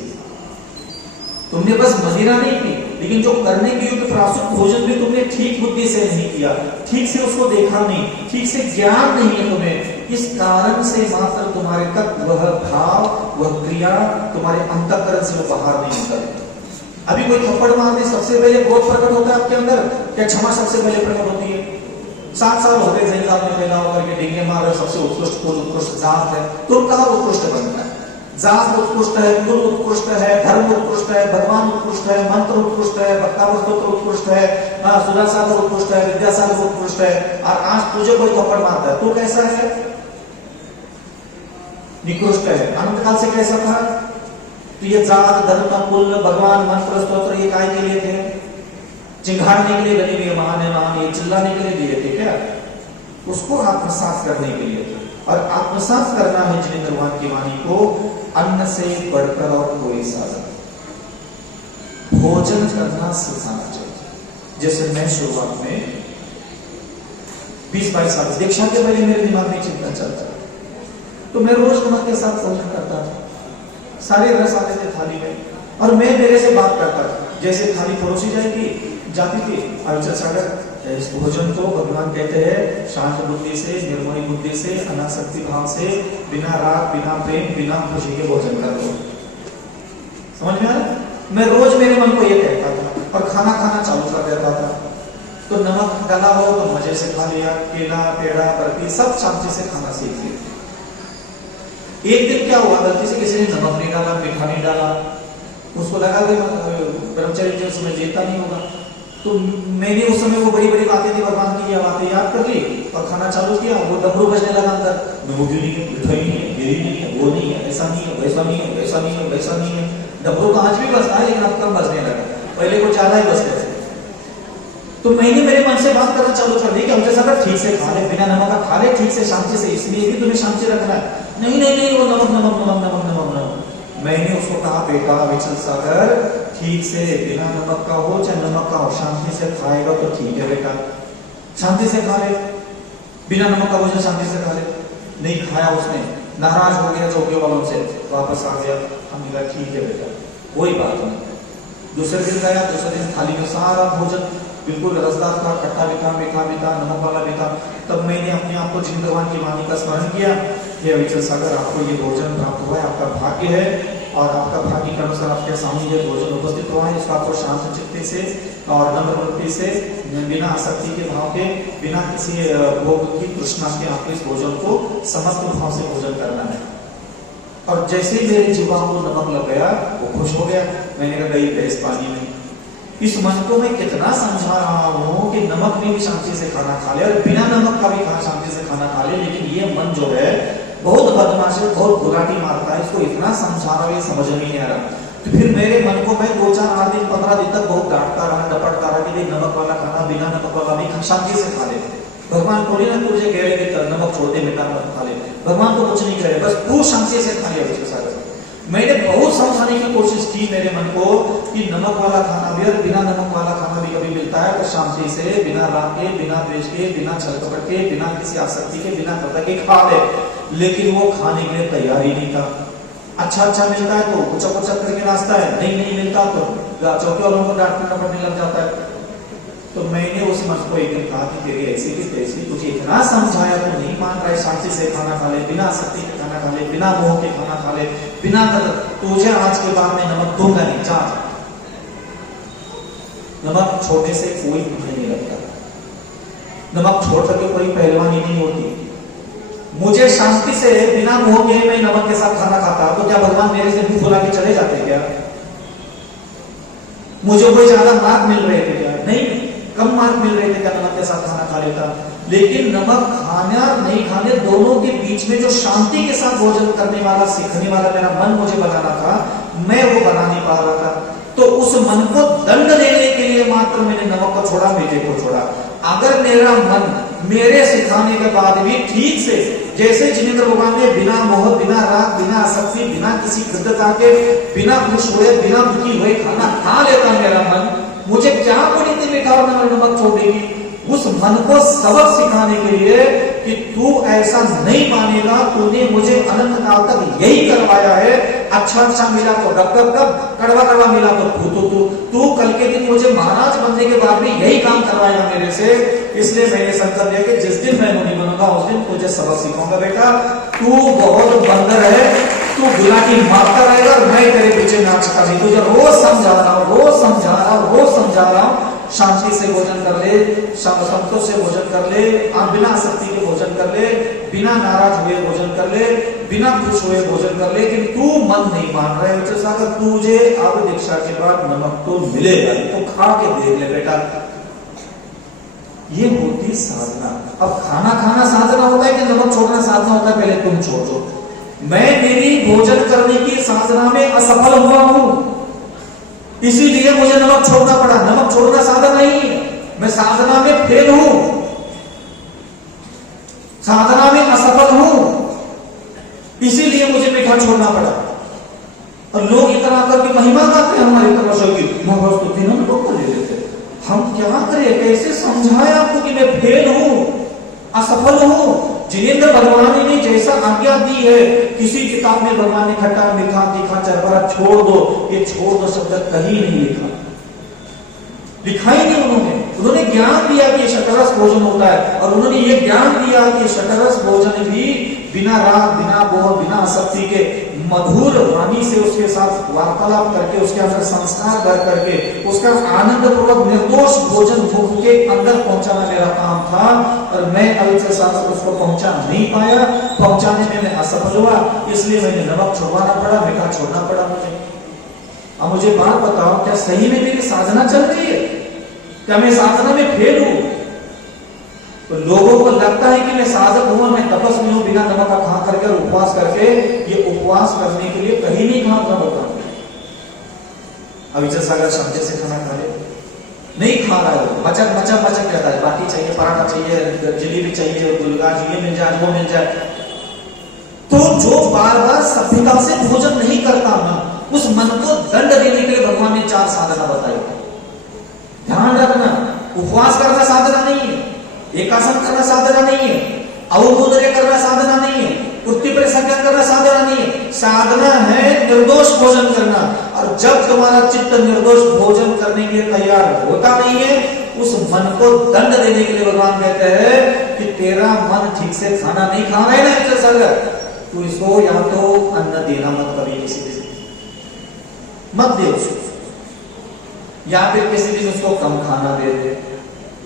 तुमने बस मदिरा नहीं की, लेकिन जो करने के योग्य प्रासुक भोजन भी तुमने ठीक बुद्धि से नहीं किया, ठीक से उसको देखा नहीं, ठीक से ज्ञान नहीं है तुम्हें। इस कारण से मात्र तुम्हारे तक वह भाव, वह क्रिया तुम्हारे अंतःकरण से वो बाहर नहीं निकलती। अभी कोई थप्पड़ मारने सबसे पहले क्रोध प्रकट होता है आपके अंदर, क्या क्षमा सबसे पहले प्रकट होती है? 7 साल हो गए जैन साहब ने पैदा होकर के डिंगे मार रहे, सबसे उत्कृष्ट कुल उत्कृष्ट जात है, तो कहाँ उत्कृष्ट बनता है? जात उत्कृष्ट है, कुल उत्कृष्ट है, धर्म उत्कृष्ट है, भगवान उत्कृष्ट है, मंत्र उत्कृष्ट है, भक्तावस्तोत्र उत्कृष्ट है, सुधासागर उत्कृष्ट है, विद्यासागर उत्कृष्ट है, और आज तुझे कोई थप्पड़ मारता है, तू कैसा है? निकृष्ट है। अनंत काल से कैसा था? तो ये जात, धर्म, कुल, भगवान, मंत्र, स्तोत्र ये काय के लिए थे? चिंघाड़ने के लिए गले में महान ये चिल्लाने के लिए दिए थे क्या? उसको आत्मसात करने के लिए थे। और आत्मसात करना है जिनेंद्र भगवान की वाणी को, अन्न से बढ़कर और कोई साधन। भोजन करना सिखाना चाहिए। जैसे मैं शुरुआत में 20-22 साल दीक्षा के पहले मेरे दिमाग में चिंतन चलता, तो मैं रोज नमक के साथ भोजन करता था, सारे रस आते थे थाली में, और मैं मेरे से बात करता था। जैसे थाली परोसी जाती थी, अविचल सागर इस भोजन को भगवान कहते हैं शांत बुद्धि से, निर्मोही बुद्धि से, अनासक्ति भाव से, बिना राग, बिना प्रेम, बिना खुशी के भोजन कर लो। समझ में आया? मैं रोज मेरे मन को ये कहता था, और खाना चालू कर देता था। तो नमक डाला हो तो मजे से खा लिया, केला, पेड़ा, बर्फी सब शांति से खाना सीख लिया। एक दिन क्या हुआ, गलती से किसी ने नमक नहीं डाला, मीठा नहीं डाला, उसको लगा कि ब्रह्मचर्य में जीता नहीं होगा, तो मैंने उस समय वो बड़ी बड़ी बातें थी भगवान की, ये बातें याद कर ली और खाना चालू किया। वो डमरू बजने लगा अंदर, नमक क्यों नहीं है, मिठाई नहीं है, गिरी नहीं है, वो नहीं है, ऐसा नहीं है, वैसा नहीं है, वैसा नहीं है, वैसा नहीं है। डमरू तो आज भी बजता है लेकिन अब कम बजने लगा, पहले कुछ ज्यादा ही बजते थे। तो मैंने मेरे मन से बात करना चालू कर दी कि हम जैसा ठीक से खा ले, बिना नमक का खा ले, ठीक से शांति से, इसलिए भी तुम्हें शांति रखना है। नहीं नहीं नहीं, वो नमक नमक नमक नमक नमक नमक। मैंने उसको कहा बेटा विचल सागर, ठीक से बिना नमक का हो चाहे नमक का हो, शांति से खाएगा तो ठीक है बेटा, शांति से खा ले, बिना नमक का भोजन शांति से खा ले। नहीं खाया उसने, नाराज हो गया चौके वालों से, वापस आ गया। हमने कहा ठीक है बेटा कोई बात नहीं। दूसरे दिन गया, दूसरे दिन थाली में सारा भोजन बिल्कुल रसदार था, खट्टा भी था, मीठा भी था, नमक वाला भी था। तब मैंने अपने आप को जिन भगवान की वाणी का स्मरण किया, हे विचल सागर आपको ये भोजन प्राप्त हुआ है, आपका भाग्य है और आपका भाग्य के अनुसार आपके सामने ये भोजन उपस्थित हुआ है। इसको आपको शांत चित्त से और नम्र वृत्ति से, बिना आसक्ति के भाव के, बिना किसी भोग की तृष्णा के आपको इस भोजन को समस्त भाव से भोजन करना है। और जैसे ही मेरे जीवा को नमक लग गया वो खुश हो गया। मैंने कहा गई भैंस पानी में। इस मन को मैं कितना समझा रहा हूं कि नमक में भी शांति से खाना खा ले और बिना नमक का भी शांति से खाना खा ले, लेकिन ये मन जो है बहुत बदमाश है, बहुत गुलाटी मारता है। इसको इतना समझा रहा हूं ये समझ में नहीं आ रहा। तो फिर मेरे मन को मैं 2, 4, 8 दिन 15 दिन तक बहुत डांटता रहा, डपटता रहा कि नमक वाला खाना, बिना नमक वाला भी शांति से खा ले। भगवान थोड़ी ना तुझे कह रहे कि नमक छोड़ दे, मीठा मत खा ले। भगवान तो कुछ नहीं कह रहे, बस तू शांति से खा ले विचल सागर। मैंने बहुत समझाने की कोशिश की मेरे मन को कि नमक वाला खाना भी और बिना नमक वाला खाना भी कभी मिलता है तो शांति से, बिना राग के, बिना द्वेष के, बिना छल कपट के, बिना किसी आसक्ति के, बिना कर्तव्य के खा ले। लेकिन वो खाने के लिए तैयार ही नहीं था। अच्छा अच्छा मिलता है तो कुछ कुछ करके नाचता है, नहीं नहीं मिलता तो चौकी वालों को डांटना पड़ने लग जाता है। तो मैंने उस मन को एक दिन कहा कि तेरी ऐसी की तैसी, तुझे इतना समझाया तो नहीं मान रहा है, शांति से खाना खा ले, बिना आसक्ति के खाना खा ले, बिना मोह के खाना खा ले, बिना तुझे आज के बाद में नमक दूंगा नहीं, जा। नमक छोड़ने से कोई भूख नहीं लगता, नमक छोड़ करके कोई पहलवानी नहीं होती। मुझे शांति से बिना मोह के मैं नमक के साथ खाना खाता तो क्या भगवान मेरे से मुंह फुला के चले जाते क्या? मुझे कोई ज्यादा मार्क मिल रहे थे क्या? नहीं, कम मार्क मिल रहे थे क्या नमक के साथ खाना खा लेता? लेकिन नमक खाना नहीं खाने दोनों के बीच में जो शांति के साथ भोजन करने वाला, सीखने वाला मेरा मन मुझे बनाना था, मैं वो बना नहीं पा रहा था। तो उस मन को दंड देने के लिए मात्र मैंने नमक को छोड़ा, मीठे को छोड़ा। अगर मेरा मन मेरे सिखाने के बाद भी ठीक से, जैसे जिनेंद्र भगवान ने बिना मोह, बिना राग, बिना आसक्ति, बिना किसी कृतज्ञता के, बिना खुश हुए, बिना दुखी हुए खाना खा लेता मेरा मन, मुझे क्या पड़ी थी मीठा और नमक छोड़ देगी? उस मन को सबक सिखाने के लिए कि तू ऐसा नहीं मानेगा, तूने मुझे अनंत काल तक यही करवाया है। अच्छा अच्छा मिला तो गप गप गप, कड़वा कड़वा मिला तो तू कल के दिन मुझे महाराज बनने के बाद भी यही काम करवाएगा मेरे से। इसलिए मैंने संकल्प लिया कि जिस दिन मैं मुनि बनूंगा उस दिन तुझे सबक सिखाऊंगा। बेटा तू बहुत बंदर है, तू गुलाटी मारता रहेगा और मैं तेरे पीछे नाचता नहीं। तुझे रोज समझा रहा हूँ, रोज समझा रहा हूँ, रोज समझा रहा हूँ। शांति से भोजन कर ले, संतोष से भोजन कर ले, आप बिना आसक्ति के भोजन कर ले, बिना नाराज हुए भोजन कर ले, बिना खुश हुए भोजन कर ले। लेकिन तू मन नहीं मान रहा है विचल सागर, तुझे अब दीक्षा के बाद नमक तो मिलेगा, तो खा के देख ले बेटा। ये होती साधना। अब खाना खाना साधना होता है कि नमक छोड़ना साधना होता है? पहले तुम छोड़ो। मैं मेरी भोजन करने की साधना में असफल हुआ हूं, इसीलिए मुझे नमक छोड़ना पड़ा। नमक छोड़ना साधना नहीं है, मैं साधना में फेल हूं, साधना में असफल हूं, इसीलिए मुझे मीठा छोड़ना पड़ा। और लोग इतना करके महिमा गाते हैं हमारी तपस्या की, महास्तुति हम लोग को ले लेते। हम क्या करें, कैसे समझाएं आपको कि मैं फेल हूं, असफल हूं? जिनेंद्र भगवान ने जैसा आज्ञा दी है, किसी किताब में भगवान ने खट्टा मीठा तीखा चरबरा छोड़ दो, ये छोड़ दो शब्द कहीं नहीं लिखा, लिखा ही नहीं उन्होंने ज्ञान दिया कि शतरस भोजन होता है, और उन्होंने ये ज्ञान दिया कि शतरस भोजन भी बिना राग, बिना मोह, बिना आसक्ति के मधुर वाणी से उसके साथ वार्तालाप करके, उसके अंदर संस्कार कर करके, उसका आनंद पूर्वक निर्दोष भोजन मुख के अंदर पहुंचाना मेरा काम था। और मैं अविचल सागर उसको पहुंचा नहीं पाया, पहुंचाने में मैं असफल हुआ, इसलिए मैंने नमक छोड़वाना पड़ा, मीठा छोड़ना पड़ा मुझे। अब मुझे बात बताओ, क्या सही में मेरी साधना चल रही है? क्या मैं साधना में फेल हूं? तो लोगों को लगता है कि मैं साधक हूं, मैं तपस्वी हूं, बिना नमक का खा करके और उपवास करके, ये उपवास करने के लिए कहीं नहीं खाता होता। अविचल सागर समझे से खाना खा ले, नहीं खा रहा है, मचक मचक मचक कहता है, बाटी चाहिए, पराठा चाहिए, जलेबी चाहिए, गुलगा ये मिल जाए, वो मिल जाए। तो जो बार बार सभ्यता से भोजन नहीं करता मन, उस मन को दंड देने के लिए भगवान ने 4 साधना बताई। ध्यान रखना, उपवास करना साधना नहीं है, एकासन करना साधना नहीं है, अवमूल्य करना साधना नहीं है, कुर्ती पर संज्ञा करना साधना नहीं है। साधना है निर्दोष भोजन करना। और जब तुम्हारा चित्त निर्दोष भोजन करने के लिए तैयार होता नहीं है, उस मन को दंड देने के लिए भगवान कहते हैं कि तेरा मन ठीक से खाना नहीं खा रहा है ना विचल सागर, तो इसको या तो अन्न देना मत, कभी किसी दिन मत दे उसको, या फिर किसी दिन उसको कम खाना दे दे,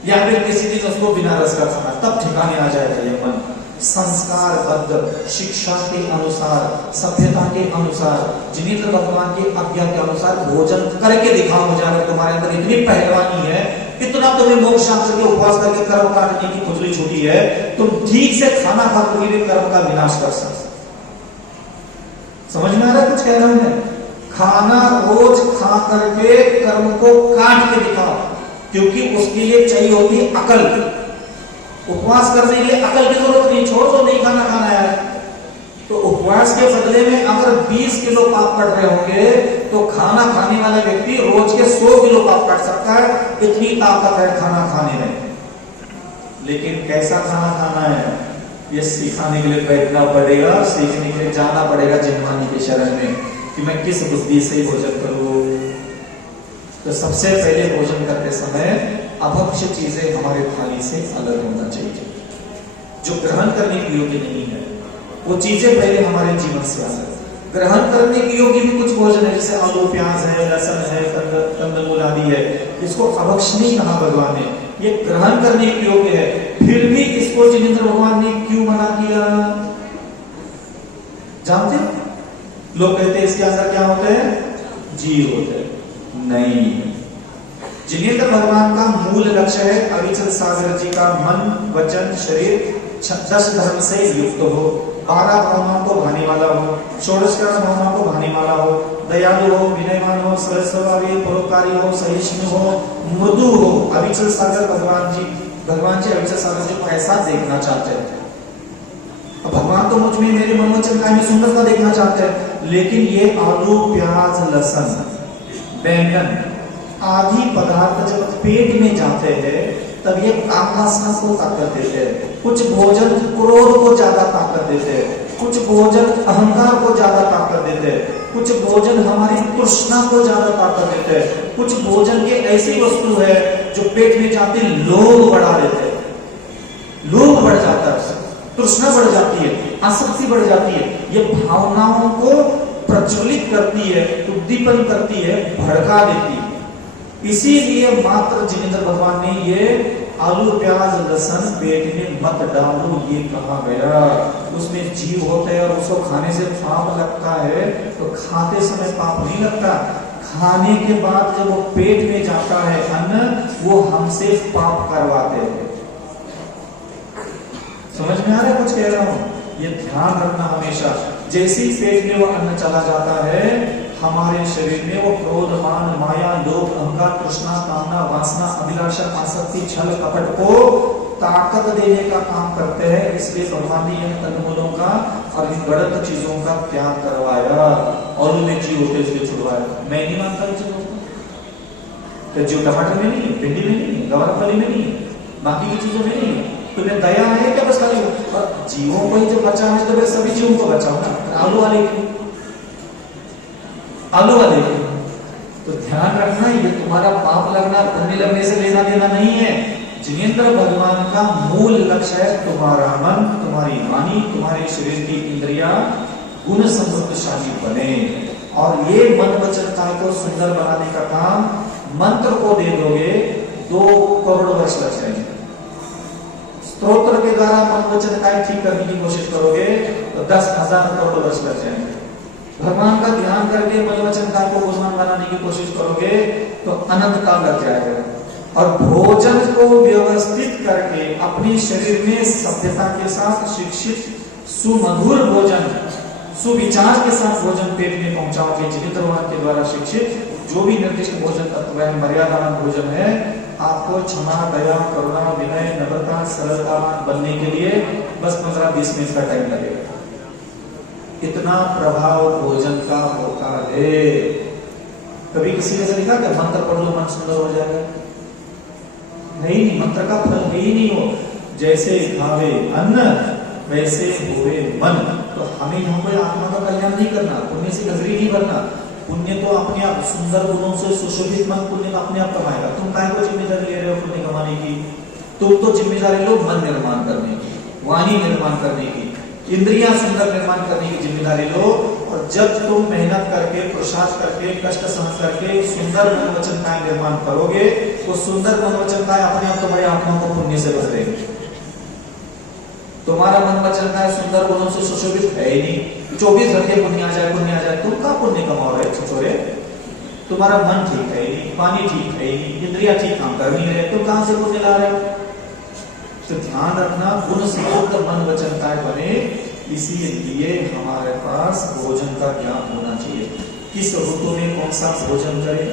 या फिर किसी दिन उसको बिना रस का खाना, तब ठिकाने आ जाएगा ये मन। संस्कारबद्ध शिक्षा के अनुसार, सभ्यता के अनुसार, जिनेंद्र भगवान की आज्ञा के अनुसार भोजन करके दिखाओ मुझे। अगर तुम्हारे अंदर इतनी पहलवानी है, इतना तुम्हें मोक्ष शास्त्र के उपवास करके कर्म काटने की खुजली छूटी है, तुम ठीक से खाना खा करके कर्म का विनाश कर सकते। समझ में आ रहा है कुछ कह रहा हूं मैं? खाना रोज खा करके कर्म को काट के दिखाओ, क्योंकि उसके लिए चाहिए होती है अकल। उपवास करने के लिए अकल की जरूरत नहीं, छोड़ दो नहीं खाना खाना है। तो उपवास के बदले में अगर 20 किलो पाप कट रहे होंगे, तो खाना खाने वाला व्यक्ति रोज के 100 किलो पाप कट सकता है। इतनी ताकत है खाना खाने में। लेकिन कैसा खाना खाना है, ये सिखाने के लिए बैठना पड़ेगा, सीखने के लिए जाना पड़ेगा जिन्वानी के शरण में, कि मैं किस बुद्धि से भोजन करूं। तो सबसे पहले भोजन करते समय अभक्ष्य चीजें हमारे थाली से अलग होना चाहिए। जो ग्रहण करने के योग्य नहीं है, वो चीजें पहले हमारे जीवन से अलग। ग्रहण करने के योग्य भी कुछ भोजन है, जैसे आलू प्याज है, लहसुन है, कंदमूल आदि है, इसको अभक्ष्य नहीं कहा भगवान ने, ये ग्रहण करने के योग्य है। फिर भी इसको जिनेंद्र भगवान ने क्यों मना किया जानते? लोग कहते हैं इसके अंदर क्या होते हैं, जीव होते हैं। नहीं, जिनेंद्र भगवान का मूल लक्ष्य है अविचल सागर जी का मन वचन शरीर 10 धर्म से युक्त हो, 12 भावनाओं को भाने वाला हो, 16 भावनाओं को भाने वाला हो, दयालु हो, विनयवान हो, सरल स्वभावी, परोपकारी हो, सहिष्णु हो, मृदु हो। अविचल सागर भगवान जी अविचल सागर जी को ऐसा देखना चाहते हैं। भगवान तो मुझ में, मेरे मन वचन काया में सुंदरता देखना चाहते हैं, लेकिन ये आलू प्याज लहसुन बैंगन आदि पदार्थ जब पेट में जाते हैं, तब ये कामवासना को ताकत देते हैं। कुछ भोजन क्रोध को ज्यादा ताकत देते हैं, कुछ भोजन अहंकार को ज्यादा ताकत देते हैं, कुछ भोजन हमारी तृष्णा को ज्यादा ताकत देते हैं, कुछ भोजन के ऐसी वस्तु है जो पेट में जाती लोभ बढ़ा देते हैं। लोभ बढ़ जाता है, तृष्णा बढ़ जाती है, आसक्ति बढ़ जाती है, ये भावनाओं को प्रज्वलित करती है, उद्दीपन करती है, भड़का देती है। इसीलिए मात्र जिनेंद्र भगवान ने ये आलू प्याज लहसुन पेट में मत डालो ये कहा गया। उसमें जीव होते हैं और उसको खाने से पाप लगता है, तो खाते समय पाप नहीं लगता, खाने के बाद जब वो पेट में जाता है अन्न, वो हमसे पाप करवाते हैं। समझ में आ रहा है कुछ कह रहा हूं? ये ध्यान रखना हमेशा। जैसे ही पेट में वो अन्न चला जाता है, हमारे शरीर में वो क्रोध मान माया लोभ अहंकार तृष्णा कामना वासना अभिलाषा आसक्ति छल कपट को ताकत देने का काम करते हैं। इसलिए भगवान ने इन कंदमूलों का और इन गलत चीजों का त्याग करवाया और उनमें जीव होते इसलिए छुड़वाया। मैं नहीं मानता तो जीव टमाटर में नहीं है, भिंडी में नहीं है, गवार फली में नहीं है, बाकी की चीजों में नहीं है। तुम्हें दया है क्या बस खाली जीवों को ही जो बचा है, तो सभी जीवों को बचाओ ना। आलू वाले तो ध्यान रखना, ये तुम्हारा पाप लगना पुण्य लगने से लेना देना नहीं है। जिनेंद्र भगवान का मूल लक्ष्य है तुम्हारा मन, तुम्हारी वाणी, तुम्हारे शरीर की इंद्रियां गुण समृद्धशाली बने। और ये मन वचन काय को सुंदर बनाने का काम मंत्र को दे दोगे 2 करोड़ वर्ष लग जाएंगे। स्तोत्र के द्वारा मन वचन काय ठीक करने की कोशिश करोगे तो 10,000 करोड़ वर्ष लग जाएंगे। भगवान का ध्यान करके मन वचन काय को बुद्धिमान बनाने की कोशिश करोगे तो अनंत काल लग जाएगा। और भोजन को व्यवस्थित करके अपने शरीर में सभ्यता के साथ शिक्षित सुमधुर भोजन, सुविचार के साथ भोजन पेट में पहुंचाओगे जिनेंद्र भगवान के द्वारा शिक्षित जो भी निर्दिष्ट भोजन तत्व है, मर्यादावान भोजन है, आपको क्षमा, दया, करुणा, विनय, नम्रता, सरलता बनने के लिए बस 15-20 मिनट का टाइम लगेगा। इतना प्रभाव भोजन का होता है। कभी किसी ने ऐसा लिखा कि मंत्र पढ़ लो मन सुंदर हो जाएगा? नहीं, मंत्र का फल है ही नहीं हो। जैसे खावे अन्न वैसे होवे मन। तो हमें यहाँ पर आत्मा का कल्याण नहीं करना, पुण्य से नजरी नहीं भरना। पुण्य तो अपने आप सुंदर गुणों से सुशोभित मन पुण्य का अपने आप कमाएगा। तुम काय को जिम्मेदारी ले रहे हो पुण्य कमाने की? तुम तो जिम्मेदारी लो मन निर्माण करने की, वाणी निर्माण करने की, इंद्रियां सुंदर निर्माण करने की जिम्मेदारी लो। और जब तुम मेहनत करके, पुरुषार्थ करके, कष्ट सहन करके सुंदर मन वचन काय निर्माण करोगे, वो सुंदर मन वचन काय अपने आप तुम्हारी आत्मा को पुण्य से भर देंगे। तुम्हारा मन वचन काय सुंदर गुणों से सुशोभित है ही नहीं। 24 घंटे पुण्य आ जाए, तुम कहाँ पुण्य कमाओ रहे छोरे? तुम्हारा मन ठीक है नहीं, पानी ठीक है नहीं, इंद्रिया ठीक काम कर नहीं रहे, तुम कहां से पुण्य ला रहे हो? तो ध्यान रखना, गुण संयुक्त मन वचन काय बने, इसीलिए हमारे पास भोजन का ज्ञान होना चाहिए। किस ऋतु में कौन सा भोजन करे,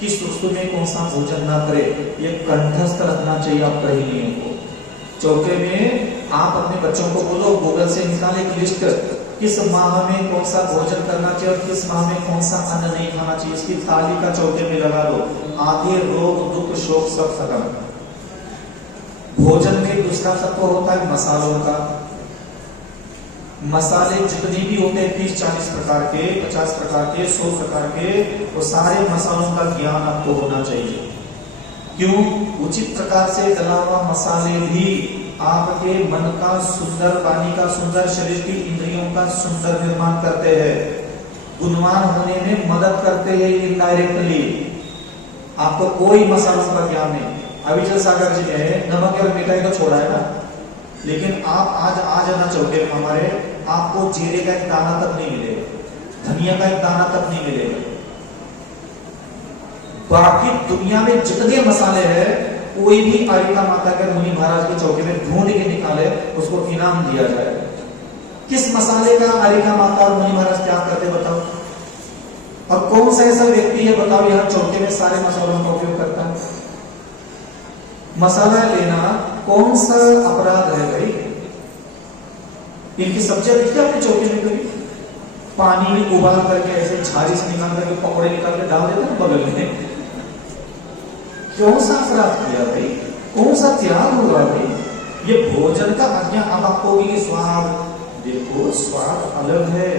किस ऋतु में कौन सा भोजन ना करे, ये कंठस्थ रखना चाहिए आप गृहिणियों को। चौके में आप अपने बच्चों को बोलो गूगल से निकाले एक लिस्ट, किस माह में कौन सा भोजन करना चाहिए और किस माह में कौन सा अन्न नहीं खाना चाहिए, इसकी थाली का चौके में लगा दो। आधे रोग दुख शोक सब खत्म। भोजन में दूसरा तत्व होता है मसालों का। मसाले जितने भी होते हैं 30-40 प्रकार के, 50 प्रकार के, 100 प्रकार के, वो सारे मसालों का ज्ञान आपको होना चाहिए। क्यों? उचित प्रकार से डला हुआ मसाले भी आपके मन का सुंदर, वाणी का सुंदर, शरीर की इंद्रियों का सुंदर निर्माण करते हैं, गुणवान होने में मदद करते हैं इनडायरेक्टली। आपको कोई मसालों का ज्ञान नहीं। अविचल सागर जी ने नमक और मिठाई तो छोड़ा है ना, लेकिन आप आज जाना चौके में हमारे, आपको जीरे का एक दाना तक नहीं मिलेगा, धनिया का एक दाना तक नहीं मिलेगा। बाकी दुनिया में जितने मसाले हैं, कोई भी आरिका माता के मुनि महाराज के चौके में ढूंढ के निकाले, उसको इनाम दिया जाए। किस मसाले का आरिका माता और मुनि महाराज क्या करते बताओ? और कौन सा ऐसा व्यक्ति है बताओ यहाँ चौके में सारे मसालों का उपयोग करता है? मसाला लेना कौन सा अपराध है भाई? इनकी सब्जियां देखिए आपने चौके में कभी? पानी में उबाल करके ऐसे झाड़ी से निकाल करके पकौड़े निकाल के डाल देते हैं बगल में। कौन सा अपराध किया भाई? कौन सा त्याग हुआ भाई? ये भोजन का आज्ञा। अब आपको भी स्वाद देखो, स्वाद अलग है।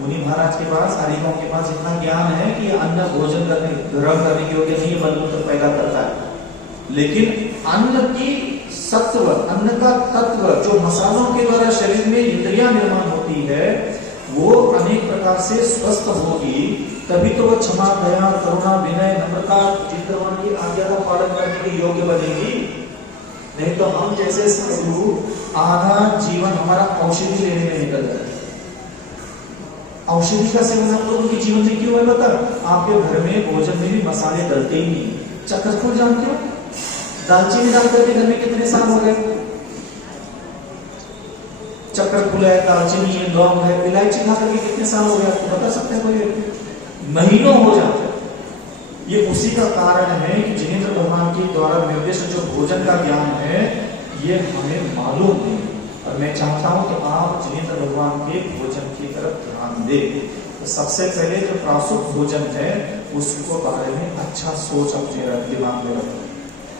मुनि महाराज के पास, आरिकाओं के पास इतना ज्ञान है कि अन्न भोजन करने, ग्रहण करने के योग्य नहीं, बलमूत्र पैदा करता है। लेकिन अन्न की सत्व, अन्न का तत्व जो मसालों के द्वारा शरीर में इंद्रियां निर्माण होती है, वो अनेक प्रकार से स्वस्थ होगी, तभी तो वो क्षमा, दया, करुणा, विनय, नम्रता, चिंतन की आज्ञा का पालन करने के योग्य बनेगी। नहीं तो हम जैसे साधु आधा जीवन हमारा औषधि लेने में निकल जाए। औषधि का सेवन हम लोगों के जीवन में क्यों है बता? आपके घर में भोजन में भी मसाले डलते ही नहीं। चक्रफूल जानते हो? दालचीनी डाल करके घर में कितने साल हो गए? चक्रफूल है, दालचीनी है, लौंग है, इलायची खा करके कितने साल हो गए आपको बता सकते हैं कोई? महीनों हो जाते हैं। ये उसी का कारण है कि जिनेंद्र भगवान के द्वारा निर्दिष्ट जो भोजन का ज्ञान है, ये हमें मालूम नहीं। और मैं चाहता हूं कि आप जिनेंद्र भगवान के भोजन की तरफ ध्यान दें। तो सबसे पहले जो प्रासुक भोजन है, उसको बारे में अच्छा सोच अपने दिमाग में रखो।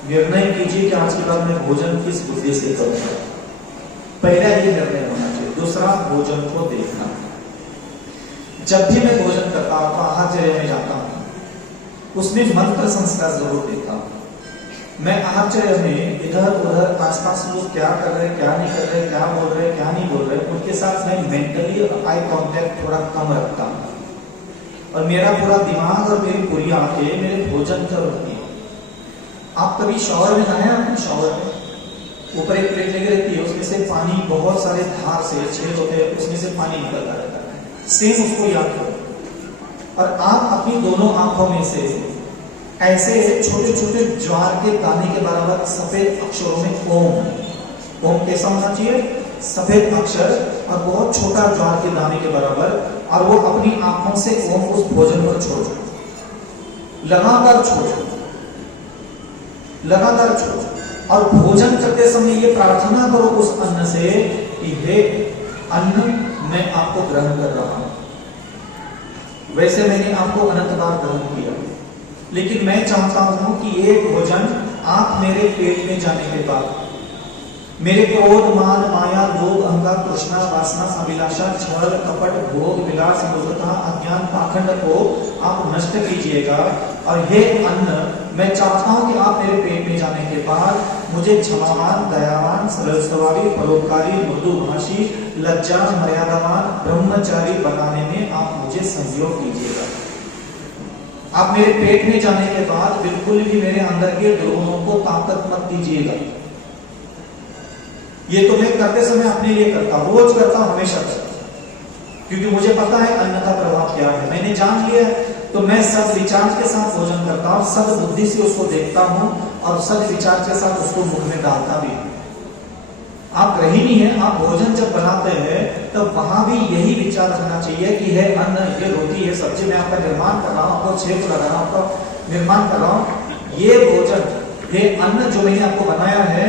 निर्णय कीजिए कि आज के बाद मैं भोजन किस बुद्धि से करूंगा। पहला ये निर्णय होना चाहिए। दूसरा, भोजन को देखना। जब भी मैं भोजन करता हूं, आहारचर्या में जाता हूं, उसमें मंत्र संस्कार जरूर देखता हूं। मैं आहारचर्या में इधर उधर आसपास लोग क्या कर रहे हैं, क्या नहीं कर रहे, क्या बोल रहे, क्या नहीं बोल रहे, उनके साथ मैं मेंटली आई कांटेक्ट थोड़ा कम रखता हूं। और मेरा पूरा दिमाग और मेरी पूरी आंखें मेरे भोजन पर रहती है। आप कभी शॉवर में नहाए? आपने शॉवर में ऊपर एक प्लेट लगी रहती है, उसमें से पानी बहुत सारे धार से छेद होते हैं, उसमें से पानी निकलता रहता है। सेम उसको याद करो। और आप अपनी दोनों आंखों में से ऐसे छोटे छोटे ज्वार के दाने के बराबर सफेद अक्षरों में ओम कैसा होना चाहिए, सफेद अक्षर और बहुत छोटा ज्वार के दाने के बराबर, और वो अपनी आंखों से ओम उस भोजन पर छोड़, लगातार छोड़, और भोजन करते समय ये प्रार्थना करो उस अन्न से कि हे अन्न, मैं आपको ग्रहण कर रहा हूं। वैसे मैंने आपको अनंत बार ग्रहण किया, लेकिन मैं चाहता हूं कि ये भोजन आप मेरे पेट में जाने के बाद मेरे क्रोध, मान, माया, लोभ, अहंकार, तृष्णा, वासना, अभिलाषा, छल, कपट, भोग, विलास, मूर्खता, अज्ञान, पाखंड को आप नष्ट कीजिएगा। और हे अन्न, मैं चाहता हूं कि आप मेरे पेट में जाने के बाद मुझे क्षमावान, दयावान, सरल स्वभावी, परोपकारी, मृदुभाषी, लज्जा, मर्यादावान, ब्रह्मचारी बनाने में आप मुझे सहयोग कीजिएगा। आप मेरे पेट में जाने के बाद बिल्कुल भी मेरे अंदर के दुर्गुणों को ताकत मत दीजिएगा। ये तो मैं करते समय अपने लिए करता हूं, रोज करता हूं, हमेशा करता हूं, क्योंकि मुझे पता है अन्न का प्रभाव क्या है, मैंने जान लिया है। तो मैं सद विचार के साथ भोजन करता हूं, सद बुद्धि से उसको देखता हूं और सद विचार के साथ उसको मुख में डालता भी हूं। आप गृहिणी हैं, आप भोजन जब बनाते हैं तब वहां भी यही विचार रखना चाहिए कि है अन्न, ये रोटी, ये सब्जी, मैं आपका निर्माण कर रहा हूं, आपको छेद लगा रहा हूं, आपका निर्माण कर रहा हूं। ये भोजन, ये अन्न जो मैंने आपको बनाया है,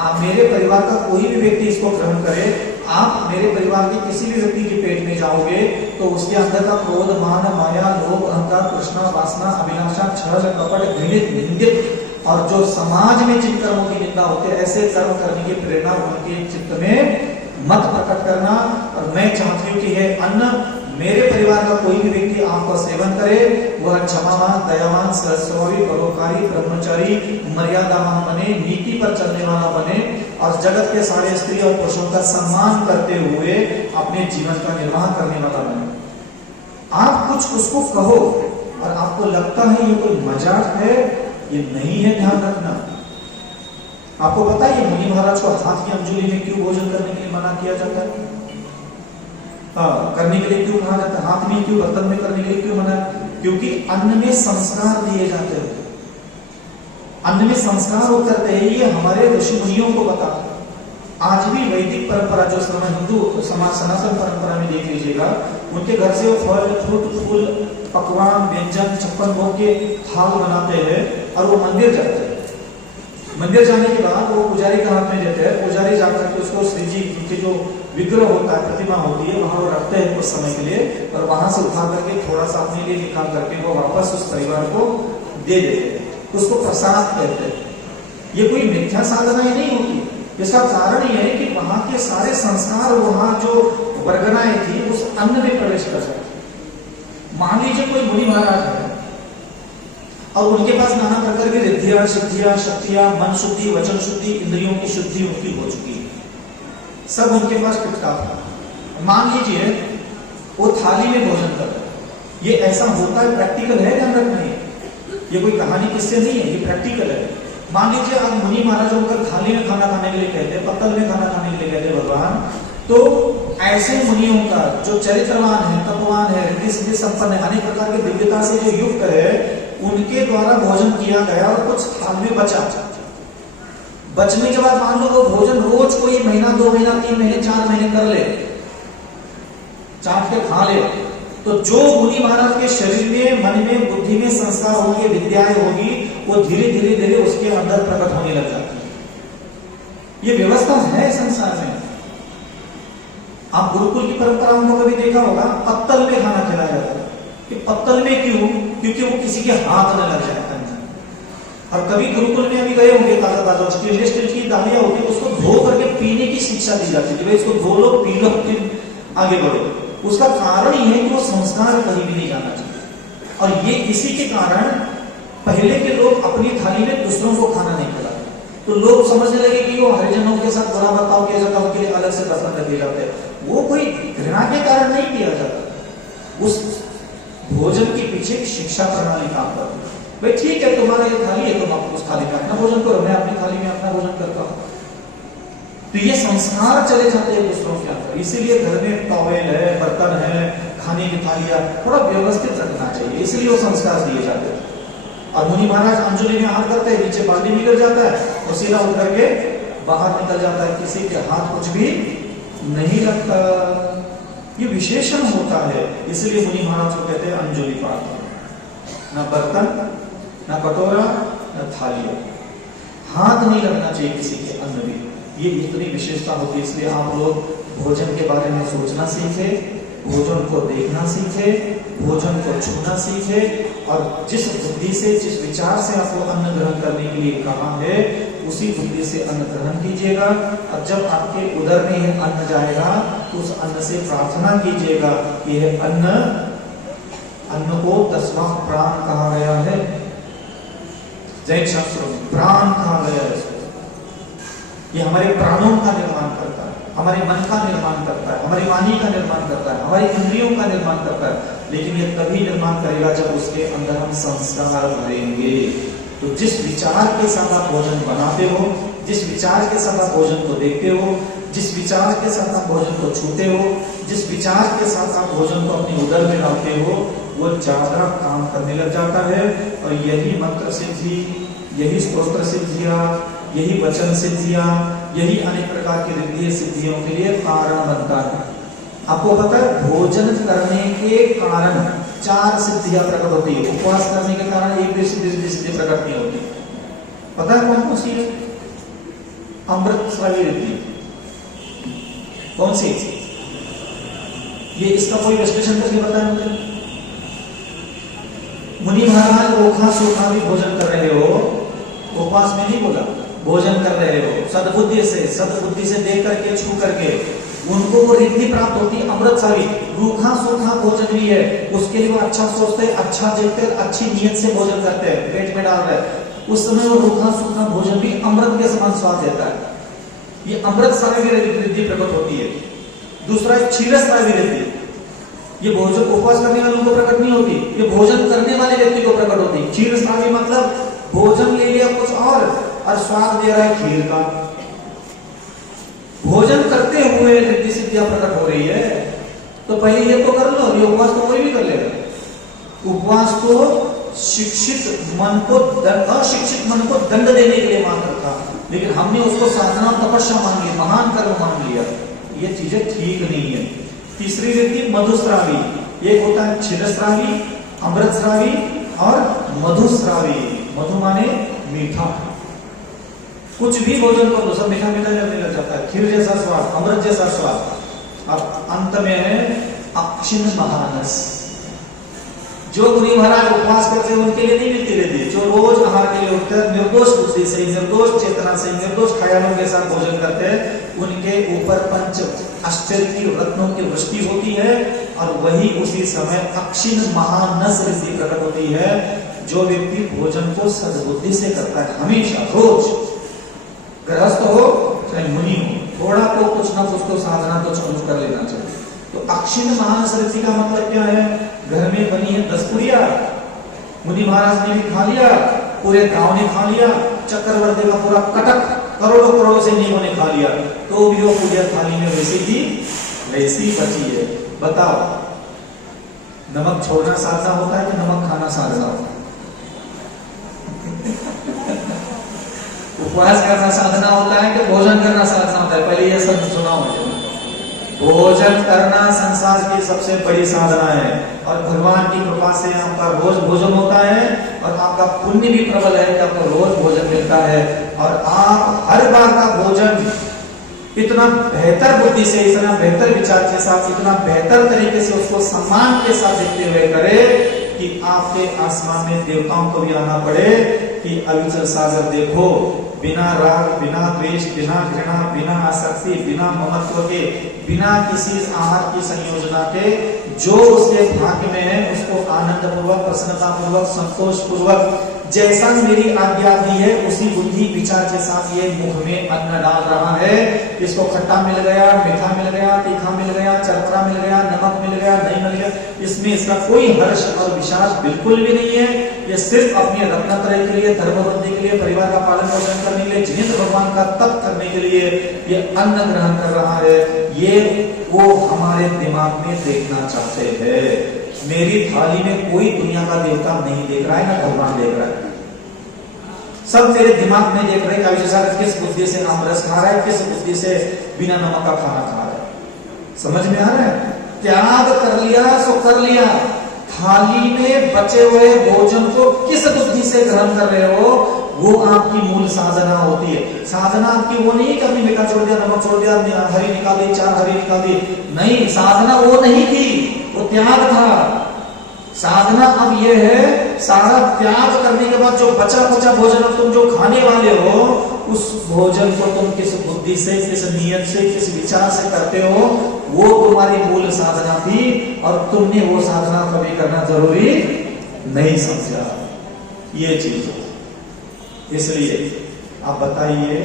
आप मेरे परिवार का कोई भी व्यक्ति इसको ग्रहण करे, आप मेरे परिवार के किसी भी व्यक्ति के पेट में जाओगे तो उसके अंदर का क्रोध, मान, माया, लोभ, अहंकार, तृष्णा, वासना, अभिलाषा, छल, कपट, घृणित, निंदित और जो समाज में जिन कर्मों की निंदा होती है, ऐसे कर्म करने की प्रेरणा उनके चित्त में मत प्रकट करना। और मैं चाहती हूँ कि यह अन्न मेरे परिवार का कोई भी व्यक्ति आपका सेवन करे, वह क्षमावान, दयावान, सरस्वती, परोपकारी, ब्रह्मचारी, मर्यादावान बने, नीति पर चलने वाला बने और जगत के सारे स्त्री और पुरुषों का सम्मान करते हुए अपने जीवन का निर्वाह करने वाला बने। आप कुछ उसको कहो और आपको लगता है ये कोई मजाक है, ये नहीं है, ध्यान रखना। आपको पता है मुनि महाराज को हाथ की अंजुली में क्यों भोजन करने के लिए मना किया जाता है, करने के लिए क्यों कहा जाता है, हाथ में क्यों, बर्तन में करने के लिए क्यों मना? क्योंकि अन्न में संस्कार दिए जाते हैं, अन्न में संस्कार उतरते हैं, ये हमारे ऋषि मुनियों को पता। आज भी वैदिक परंपरा जो हिंदू समाज सनातन परंपरा में देख लीजिएगा, उनके घर से वो फल, फ्रूट, फूल, पकवान, व्यंजन, 56 भोग के थाल बनाते हैं और वो मंदिर जाते हैं। मंदिर जाने के बाद वो पुजारी के हाथ में देते हैं, पुजारी जाकर के उसको श्री जी के जो विग्रह होता है, प्रतिमा होती है, वहां वो रखते हैं कुछ समय के लिए और वहां से उठा करके थोड़ा सा अपने लिए निकाल करके वो वापस उस परिवार को दे देते हैं, उसको प्रसाद कहते हैं। ये कोई मिथ्या साधना नहीं होती, इसका कारण यह है कि वहां के सारे संस्कार, वहां जो वर्गनाएं थी उस अन्न में प्रवेश कर सकती। मान लीजिए कोई मुनि महाराज है और उनके पास नाना प्रकार की रिद्धियां, सिद्धियां, शक्तियां, मन शुद्धि, वचन शुद्धि, इंद्रियों की शुद्धि उनकी हो चुकी है, सब उनके पास टिकता था। मान लीजिए वो थाली में भोजन कर रहे, ये ऐसा होता है, प्रैक्टिकल है, ध्यान रखना है, ये कोई कहानी किससे नहीं है, ये प्रैक्टिकल है। मान लीजिए आप मुनि महाराज होकर थाली में खाना खाने के लिए कहते हैं, पत्तल में खाना खाने के लिए कहते हैं भगवान, तो ऐसे मुनियों का जो चरित्रवान है, तपवान है, रिद्धि सिद्धि संपन्न है, अनेक प्रकार की दिव्यता से जो युक्त है, उनके द्वारा भोजन किया गया और कुछ थाल में बचा। बचने के बाद मान लो वो भोजन रोज कोई महीना, 2 महीना, 3 महीने, 4 महीने कर ले, चाट के खा ले, तो जो मुनि महाराज के शरीर में, मन में, बुद्धि में संस्कार होंगे, विद्याएं होगी, वो धीरे धीरे धीरे उसके अंदर प्रकट होने लग जाती है। ये व्यवस्था है संसार में। आप गुरुकुल की परंपराओं को कभी देखा होगा, पत्तल में खाना खिलाया जाता है। कि पत्तल में क्यों? क्योंकि वो किसी के हाथ न लग जाए। और कभी गुरुकुल में अभी गए होंगे, ताजा स्टेनलेस स्टील की दालियां होती है, उसको धो करके पीने की शिक्षा दी जाती है, इसको धो लो, पी लो, फिर आगे बढ़ो। उसका कारण ये है कि वो संस्कार कहीं भी नहीं जाना चाहिए। और ये इसी के कारण पहले के लोग अपनी थाली में दूसरों को खाना नहीं खिलाते, तो लोग समझने लगे कि वो हरिजनों के साथ बुरा बर्ताव किया जाता, उनके लिए अलग से बर्तन रखे जाते हैं। वो कोई घृणा के कारण नहीं किया जाता, उस भोजन के पीछे शिक्षा प्रणाली काम करती है। भाई ठीक है, तुम्हारा ये थाली है, तुम आप उस थाली में अपना भोजन करो, मैं अपनी थाली में अपना भोजन करता हूं। तो ये संस्कार चले जाते हैं दूसरों के अंदर। इसीलिए घर में टॉवेल है, बर्तन है, खाने की थालियां थोड़ा व्यवस्थित रखना चाहिए, इसलिए वो संस्कार दिए जाते हैं। और मुनि महाराज अंजलि में हाथ करते हैं, नीचे बाल्टी भी गिर जाता है और सीधा उतर के बाहर निकल जाता है, किसी के हाथ कुछ भी नहीं लगता। ये विशेषण होता है, इसलिए मुनि महाराज को कहते हैं अंजलि पात्र। न बर्तन, न कटोरा, न थाली, हाथ नहीं लगना चाहिए किसी के अन्न में, ये इतनी विशेषता होती है। इसलिए आप लोग भोजन के बारे में सोचना सीखे, भोजन को देखना सीखे, भोजन को छूना सीखे, और जिस बुद्धि से, जिस विचार से आपको अन्न ग्रहण करने के लिए कहा है, उसी बुद्धि से अन्न ग्रहण कीजिएगा। और जब आपके उदर में यह अन्न जाएगा तो उस अन्न से प्रार्थना कीजिएगा कि यह अन्न को 10वां प्राण कहा गया है, जैन शास्त्रों में प्राण कहा गया है। ये हमारे प्राणों का निर्माण करता है, हमारे मन का निर्माण करता है, हमारी वाणी का निर्माण करता है, हमारी इंद्रियों का निर्माण करता है। लेकिन ये तभी निर्माण करेगा जब उसके अंदर हम संस्कार भरेंगे। तो जिस विचार के साथ आप भोजन बनाते हो, जिस विचार के साथ आप भोजन को देखते हो, जिस विचार के साथ आप भोजन को छूते हो, जिस विचार के साथ आप भोजन को अपने उदर में डालते हो, वो ज्यादा काम करने लग जाता है। और यही मंत्र सिद्धि, यही स्तोत्र सिद्धियां, यही वचन सिद्धियां, यही अनेक प्रकार की रिद्धि सिद्धियों के लिए कारण बनता है। आपको पता है भोजन करने के कारण 4 सिद्धियां प्रकट होती है। उपवास करने के कारण एक भी सिद्धि प्रकट नहीं होती। पता है कौन सी है? अमृत स्रावी रिद्धि। कौन सी? ये इसका कोई विश्लेषण करके बताया मुझे। मुनि महाराज रोखा सूखा भी भोजन कर रहे हो, उपवास में नहीं बोला, भोजन कर रहे हो सद्बुद्धि से देख करके, छू करके, उनको वो रिद्धि प्राप्त होती है अमृत सावी। रूखा सूखा भोजन भी है, उसके लिए वो अच्छा सोचते, अच्छा देखते, अच्छी नीयत से भोजन करते हैं, पेट में डाल रहे हैं, उस समय वो रूखा सूखा भोजन भी अमृत के समान स्वाद देता है। ये अमृत सावी रिद्धि प्रकट होती है। दूसरा है क्षीरस्रावी रिद्धि। ये भोजन उपवास करने वालों को प्रकट नहीं होती, ये भोजन करने वाले व्यक्ति को प्रकट होती है। क्षीरस्रावी मतलब भोजन ले लिया कुछ और स्वाद दे रहा है खीर का। भोजन करते हुए रिद्धि सिद्धियां प्रकट हो रही है, तो पहले ये तो कर लो। ये उपवास तो कोई भी कर लेगा। उपवास को शिक्षित मन को अशिक्षित मन को दंड देने के लिए मान रखा, लेकिन हमने उसको साधना तपस्या मान ली, महान कर्म मान लिया। ये चीजें ठीक नहीं है। तीसरी रिद्धि मधुस्रावी। एक होता है क्षीरस्रावी, अमृतस्रावी और मधुस्रावी। मधु माने मीठा। कुछ भी भोजन कर लो, सब मीठा मीठा लगने लग जाता है, खीर जैसा स्वाद, अमृत जैसा स्वाद। अब अंत में है अक्षिण महानस। जो मुनि महाराज उपवास करते हैं उनके लिए नहीं मिलती रहती। जो रोज आहार के लिए उठते हैं, निर्दोष बुद्धि से, निर्दोष चेतना से, निर्दोष ख्यालों के साथ भोजन करते हैं, उनके ऊपर 5 आश्चर्य की रत्नों की वृष्टि होती है। और वही उसी समय अक्षिण महानस रिद्धि प्रकट होती है। जो व्यक्ति भोजन को सद्बुद्धि से करता है, हमेशा रोज, गृहस्थ हो चाहे मुनि हो, थोड़ा तो कुछ ना कुछ तो साधना तो चालू कर लेना चाहिए। तो अक्षिण महानस रिद्धि का मतलब क्या है? घर में बनी है 10 पुड़िया, मुनि महाराज ने भी खा लिया, पूरे गांव ने खा लिया, चक्रवर्ती का पूरा कटक करोड़ों से नियमों ने खा लिया, तो भी वो पुड़िया थाली में वैसी की वैसी बची है। बताओ, नमक छोड़ना साधना होता है कि नमक खाना साधना होता है? उपवास करना साधना होता है कि भोजन करना साधना होता है? पहले ये सब सुना मुझे। भोजन करना संसार की सबसे बड़ी साधना है, और भगवान की कृपा से आपका रोज भोजन होता है, और आपका पुण्य भी प्रबल है कि आपको रोज भोजन मिलता है। और आप हर बार का भोजन इतना बेहतर बुद्धि से, इतना बेहतर विचार के साथ, इतना बेहतर तरीके से उसको सम्मान के साथ देखते हुए करे कि आपके आसमान में देवताओं को भी आना पड़े कि अविचल सागर देखो, बिना राग, बिना द्वेष, बिना घृणा, बिना आसक्ति, बिना ममत्व के, बिना किसी आहार की संयोजना के, जो उसके भाग्य में है उसको आनंद पूर्वक, प्रसन्नता पूर्वक, संतोष पूर्वक, जैसा मेरी आज्ञा दी है उसी बुद्धि विचार के साथ ये मुख में अन्न डाल रहा है। इसको खट्टा मिल गया, मीठा मिल गया, तीखा मिल गया, चरखरा मिल गया, नमक मिल गया, नहीं मिल गया, इसमें इसका कोई हर्ष और विषाद बिल्कुल भी नहीं है। ये सिर्फ अपनी रत्नत्रय के लिए, धर्म वृद्धि के लिए, परिवार का पालन पोषण करने के लिए, जिनेंद्र भगवान का तप करने के लिए ये अन्न ग्रहण कर रहा है। ये वो हमारे दिमाग में देखना चाहते हैं। मेरी थाली में कोई दुनिया का देवता नहीं देख रहा है, ना भगवान देख रहा है, सब मेरे दिमाग में देख रहे हैं कि किस बुद्धि से आमरस खा रहा है, किस बुद्धि से बिना नमक का खाना खा रहा है। समझ में आ रहा है? त्याग कर लिया सो कर लिया। थाली में बचे हुए भोजन को किस बुद्धि से ग्रहण कर रहे हो, वो आपकी मूल साधना होती है। साधना आपकी वो नहीं कि हमने मीठा छोड़ दिया, नमक छोड़ दिया, हरी निकाल दी, 4 हरी निकाल दी, नहीं, साधना वो नहीं थी, वो त्याग था। साधना अब ये है, सारा त्याग करने के बाद जो बचा कुचा भोजन तुम जो खाने वाले हो, उस भोजन को तुम किस बुद्धि से, किस नियत से, किस विचार से करते हो, वो तुम्हारी मूल साधना थी। और तुमने वो साधना कभी करना जरूरी नहीं समझा, ये चीज हो। इसलिए आप बताइए,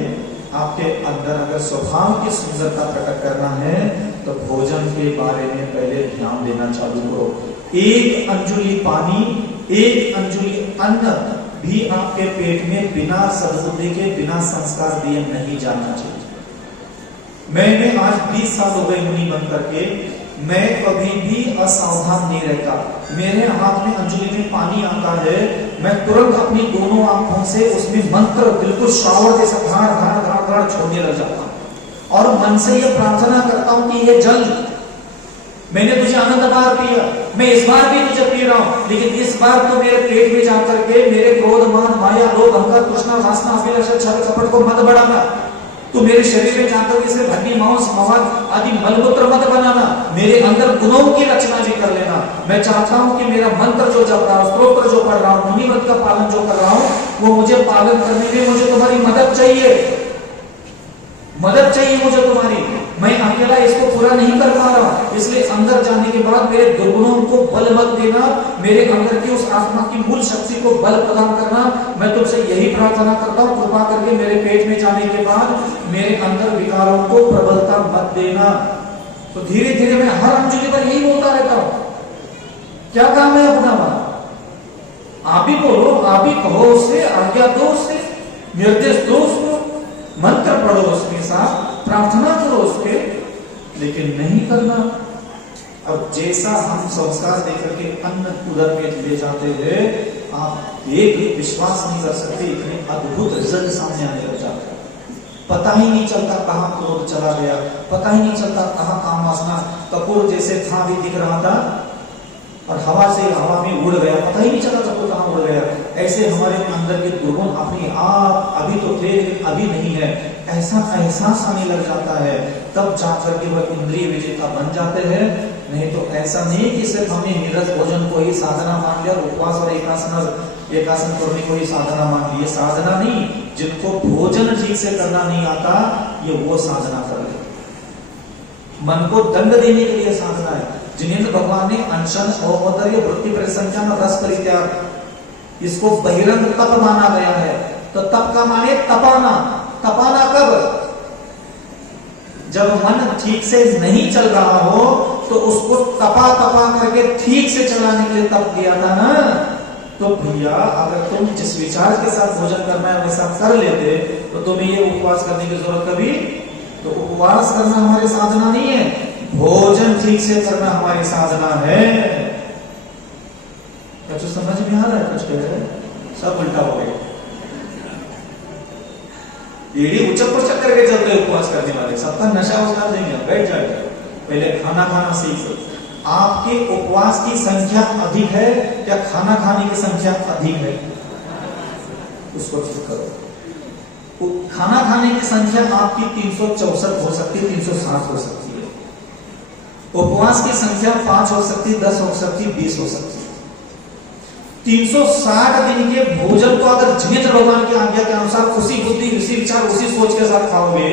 आपके अंदर अगर स्वभाव की सुंदरता प्रकट करना है तो भोजन के बारे में पहले ध्यान देना चालू करो। एक अंजुली पानी, एक अंजुली अन्न भी आपके पेट में बिना सद्बुद्धि के, बिना संस्कार दिए नहीं जाना चाहिए। मैंने आज 20 साल हो गए मुनि बन करके, मैं कभी भी असावधान नहीं रहता। मेरे हाथ में अंजुली में पानी आता है, मैं तुरंत अपनी दोनों आंखों से उसमें मंत्र बिल्कुल शावर जैसा धार धार धार धार छोड़ने लग जाता हूं और मन से यह प्रार्थना करता हूं कि ये जल, मैंने तुझे आनंद बार पिया, मैं इस बार भी तुझे पी रहा हूं, लेकिन इस बार तो मेरे पेट में जाकर के मेरे क्रोध, मान, माया, लोभ, अहंकार, तृष्णा, वासना, अभिलाषा, छल, कपट को मत बढ़ाना। तू मेरे शरीर में जाकर के सिर्फ हड्डी, मांस, मवाद आदि मलमूत्र मत बनाना, मेरे अंदर गुणों की रचना भी कर लेना। मैं चाहता हूं कि मेरा मंत्र जो जप रहा हूं, स्तोत्र जो पढ़ रहा हूं, मुनि व्रत का पालन जो कर रहा हूं, वो मुझे पालन करने में मुझे तुम्हारी मदद चाहिए, मदद चाहिए मुझे तुम्हारी। मैं अकेला इसको पूरा नहीं कर पा रहा, इसलिए अंदर जाने के बाद मेरे दुर्गुणों को बल मत देना, मेरे अंदर की उस आत्मा की मूल शक्ति को बल प्रदान करना। मैं तुमसे यही प्रार्थना करता हूं, कृपा करके मेरे पेट में जाने के बाद मेरे अंदर विकारों को प्रबलता मत देना। तो धीरे धीरे मैं हर अंजुली पर यही बोलता रहता हूं। क्या काम है अपना बात, आप ही बोलो, आप ही कहो, उससे आज्ञा दो, उससे निर्देश दो, उसको मंत्र पढ़ो, उसके साथ प्रार्थना करो उसके, लेकिन नहीं करना। अब जैसा हम संस्कार देकर के अन्न उदर में ले जाते हैं, आप एक भी विश्वास नहीं कर सकते, इतने अद्भुत रिजल्ट सामने आने लग जाते हैं। पता ही नहीं चलता कहां क्रोध चला गया, पता ही नहीं चलता कहां काम वासना, कपूर जैसे था भी दिख रहा था और हवा से हवा में उड़ गया, पता ही नहीं चला कपूर कहां उड़ गया। ऐसे हमारे अंदर के दुर्गुण अपने आप अभी तो थे अभी नहीं है, ऐसा एहसास आने लग जाता है, तब जाकर के वह इंद्रिय विजेता बन जाते हैं। नहीं तो ऐसा नहीं कि सिर्फ हमने नीरस भोजन को ही साधना मान लिया, उपवास और एकासन करने को ही साधना मान लिया। साधना नहीं, जिनको भोजन ठीक से करना नहीं आता, ये वो साधना कर ले। मन को दंड देने के लिए साधना है। जिनेंद्र भगवान ने अनशन, औदर्य, वृत्ति परिसंख्यान, रस परित्याग, इसको बहिरंग तप माना गया है। तो तप का माने तपाना। तपाना कब? जब मन ठीक से नहीं चल रहा हो तो उसको तपा तपा करके ठीक से चलाने के लिए तप किया था ना। तो भैया अगर तुम जिस विचार के साथ भोजन करना है वैसा कर लेते तो तुम्हें ये उपवास करने की जरूरत कभी? तो उपवास करना हमारी साधना नहीं है, भोजन ठीक से करना हमारी साधना है। क्या जो समझ में आ रहा है? कुछ कह रहे सब उल्टा हो गया। एड़ी उचक पर चक्कर के चलते उपवास करने वाले सबका नशा उतार देंगे, बैठ जाएगा। पहले खाना खाना सीख। आपके उपवास की संख्या अधिक है या खाना खाने की संख्या अधिक है? उसको ठीक करो। खाना खाने की संख्या आपकी 364 हो सकती है, 360 हो सकती है। उपवास की संख्या 5 हो सकती है, 10 हो सकती है, 20 हो सकती है। 360 दिन के भोजन को अगर जिनेंद्र भगवान की आज्ञा के अनुसार उसी बुद्धि, उसी विचार, उसी सोच के साथ खाओगे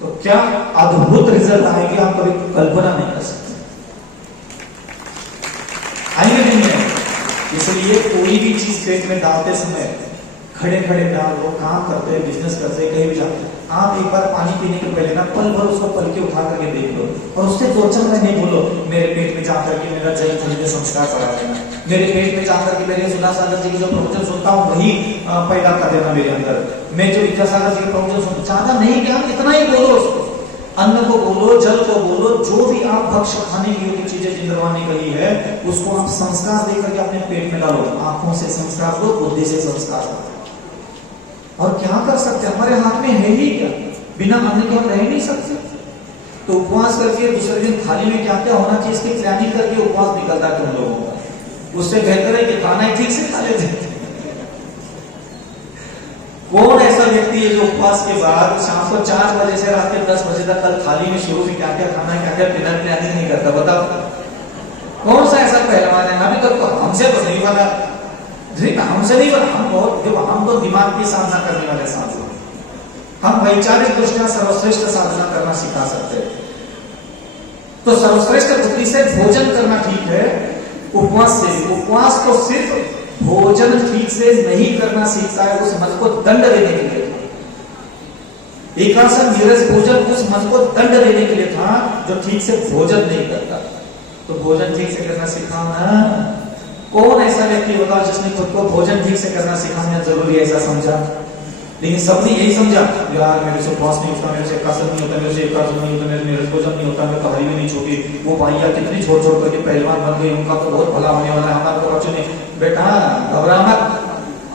तो क्या अद्भुत रिजल्ट आएंगे, आप कभी कल्पना नहीं कर सकते। आएंगे नहीं है। इसलिए कोई भी चीज पेट में डालते समय खड़े खड़े डाल लो, काम करते हैं, बिजनेस करते हैं, कहीं भी जाते हैं, आप एक बार पानी पीने के पहले ना पल भर उसको पल के उठा करके देख लो और उससे 2-4 बार नहीं बोलो मेरे पेट में जाकर के मेरा जय खरीदे संस्कार करा देना, मेरे पेट में जाकर के मेरे सुधासागर जी की जो प्रवचन सुनता हूँ वही पैदा कर देना मेरे अंदर, मैं जो विद्यासागर जी के प्रवचन सुनता, ज्यादा नहीं ज्ञान, इतना ही बोलो उसको। अन्न को बोलो, जल को बोलो, जो भी आप भक्ष्य खाने की योग्य चीजें जिंद्रवा ने कही है, उसको आप संस्कार देकर के अपने पेट में डालो। आंखों से संस्कार दो, बुद्धि से संस्कार दो। और क्या कर सकते हैं, हमारे हाथ में है ही क्या, बिना अन्न के हम रह नहीं सकते। तो उपवास करके दूसरे दिन थाली में क्या क्या होना चाहिए, इसकी प्लानिंग करके उपवास निकलता है तुम लोगों का। उससे बेहतर है कि खाना ही ठीक से खा लेते हैं। कौन ऐसा व्यक्ति है जो उपवास के बाद शाम को 4 बजे से रात के 10 बजे तक कल थाली में शुरू में क्या क्या खाना है, क्या क्या डिनर प्लानिंग नहीं करता, बताओ कौन सा ऐसा पहलवान है? अभी तक तो हमसे तो नहीं बना, हमसे नहीं बना। हम बहुत, देखो हम तो दिमाग की साधना करने वाले साधु, हम वैचारिक दृष्टि सर्वश्रेष्ठ साधना करना सिखा सकते हैं। तो सर्वश्रेष्ठ बुद्धि से भोजन करना ठीक है, उपवास से। उपवास तो सिर्फ भोजन ठीक से नहीं करना सीखता है, उस मन को दंड देने के लिए था। एकासन नीरस भोजन उस मन को दंड देने के लिए था जो ठीक से भोजन नहीं करता। तो भोजन ठीक से करना सिखाओ ना। कौन ऐसा व्यक्ति होगा जिसने खुद को भोजन ठीक से करना सिखाना जरूरी है ऐसा समझा? लेकिन सबने यही समझा, यार मेरे से उपवास नहीं होता, मेरे से एकासन नहीं होता, मेरे से एकासन नहीं होता, मेरे नीरस भोजन नहीं होता, मैं कहानी भी नहीं छोटी। वो भाइया कितनी छोड़ छोड़ करके पहलवान बन गई, उनका तो बहुत भला होने वाला है। हमारे तो बच्चों ने, बेटा घबरा मत,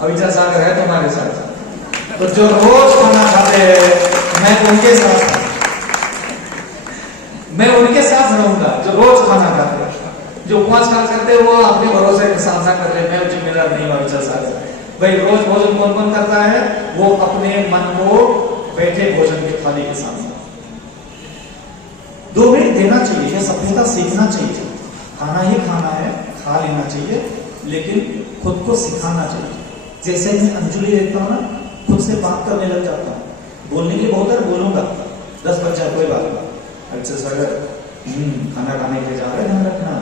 अविचल सागर है तुम्हारे साथ। तो जो रोज खाना खाते हैं मैं उनके साथ रहूंगा, जो रोज खाना खाते हैं, जो उपवास करते हैं वो अपने भरोसे के सामना कर रहे हैं, मैं जिम्मेदार नहीं हूं अविचल सागर। भाई रोज भोजन कौन कौन करता है? वो अपने मन को बैठे भोजन के थाली के सामने 2 मिनट देना चाहिए। यह सभ्यता सीखना चाहिए, खाना ही खाना है, खा लेना चाहिए, लेकिन खुद को सिखाना चाहिए। जैसे मैं अंजलि देखता हूं ना, खुद से बात करने लग जाता हूं, बोलने की बहुत है, बोलूंगा 10 बच्चा कोई बात नहीं। अच्छा सर खाना खाने के जा रहे, ध्यान रखना,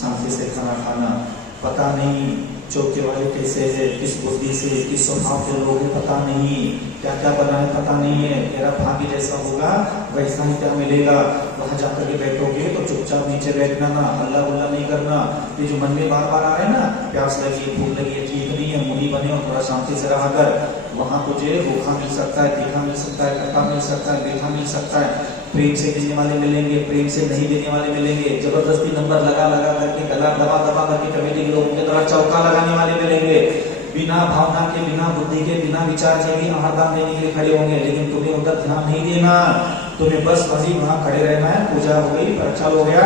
शांति से खाना खाना। पता नहीं चौके वाले कैसे है, किस बुद्धि से, किस स्वभाव के लोग हैं, पता नहीं क्या क्या बना है, पता नहीं है। तेरा भाग्य जैसा होगा वैसा ही क्या मिलेगा। वहां जाकर के बैठोगे तो चुपचाप नीचे बैठना ना, हल्ला गुल्ला नहीं करना। ये जो मन में बार बार आ रहे हैं ना, प्यास लगी, भूख लगी है, ठीक नहीं है, मुनि बने और थोड़ा शांति से रहा कर। वहां तुझे रूखा मिल सकता है, तीखा मिल सकता है, खट्टा मिल सकता है, मीठा मिल सकता है। प्रेम से देने वाले मिलेंगे, प्रेम से नहीं देने वाले मिलेंगे। जबरदस्ती नंबर लगा लगा करके, गला दबा दबा करके कमेटी के लोगों के द्वारा चौका लगाने वाले मिलेंगे। बिना भावना के, बिना बुद्धि के, बिना विचार के भी आहार दान देने के लिए खड़े होंगे, लेकिन तुम्हें उधर ध्यान नहीं देना। तुम्हें बस वही वहां खड़े रहना है। पूजा हो गई, प्रचार हो गया,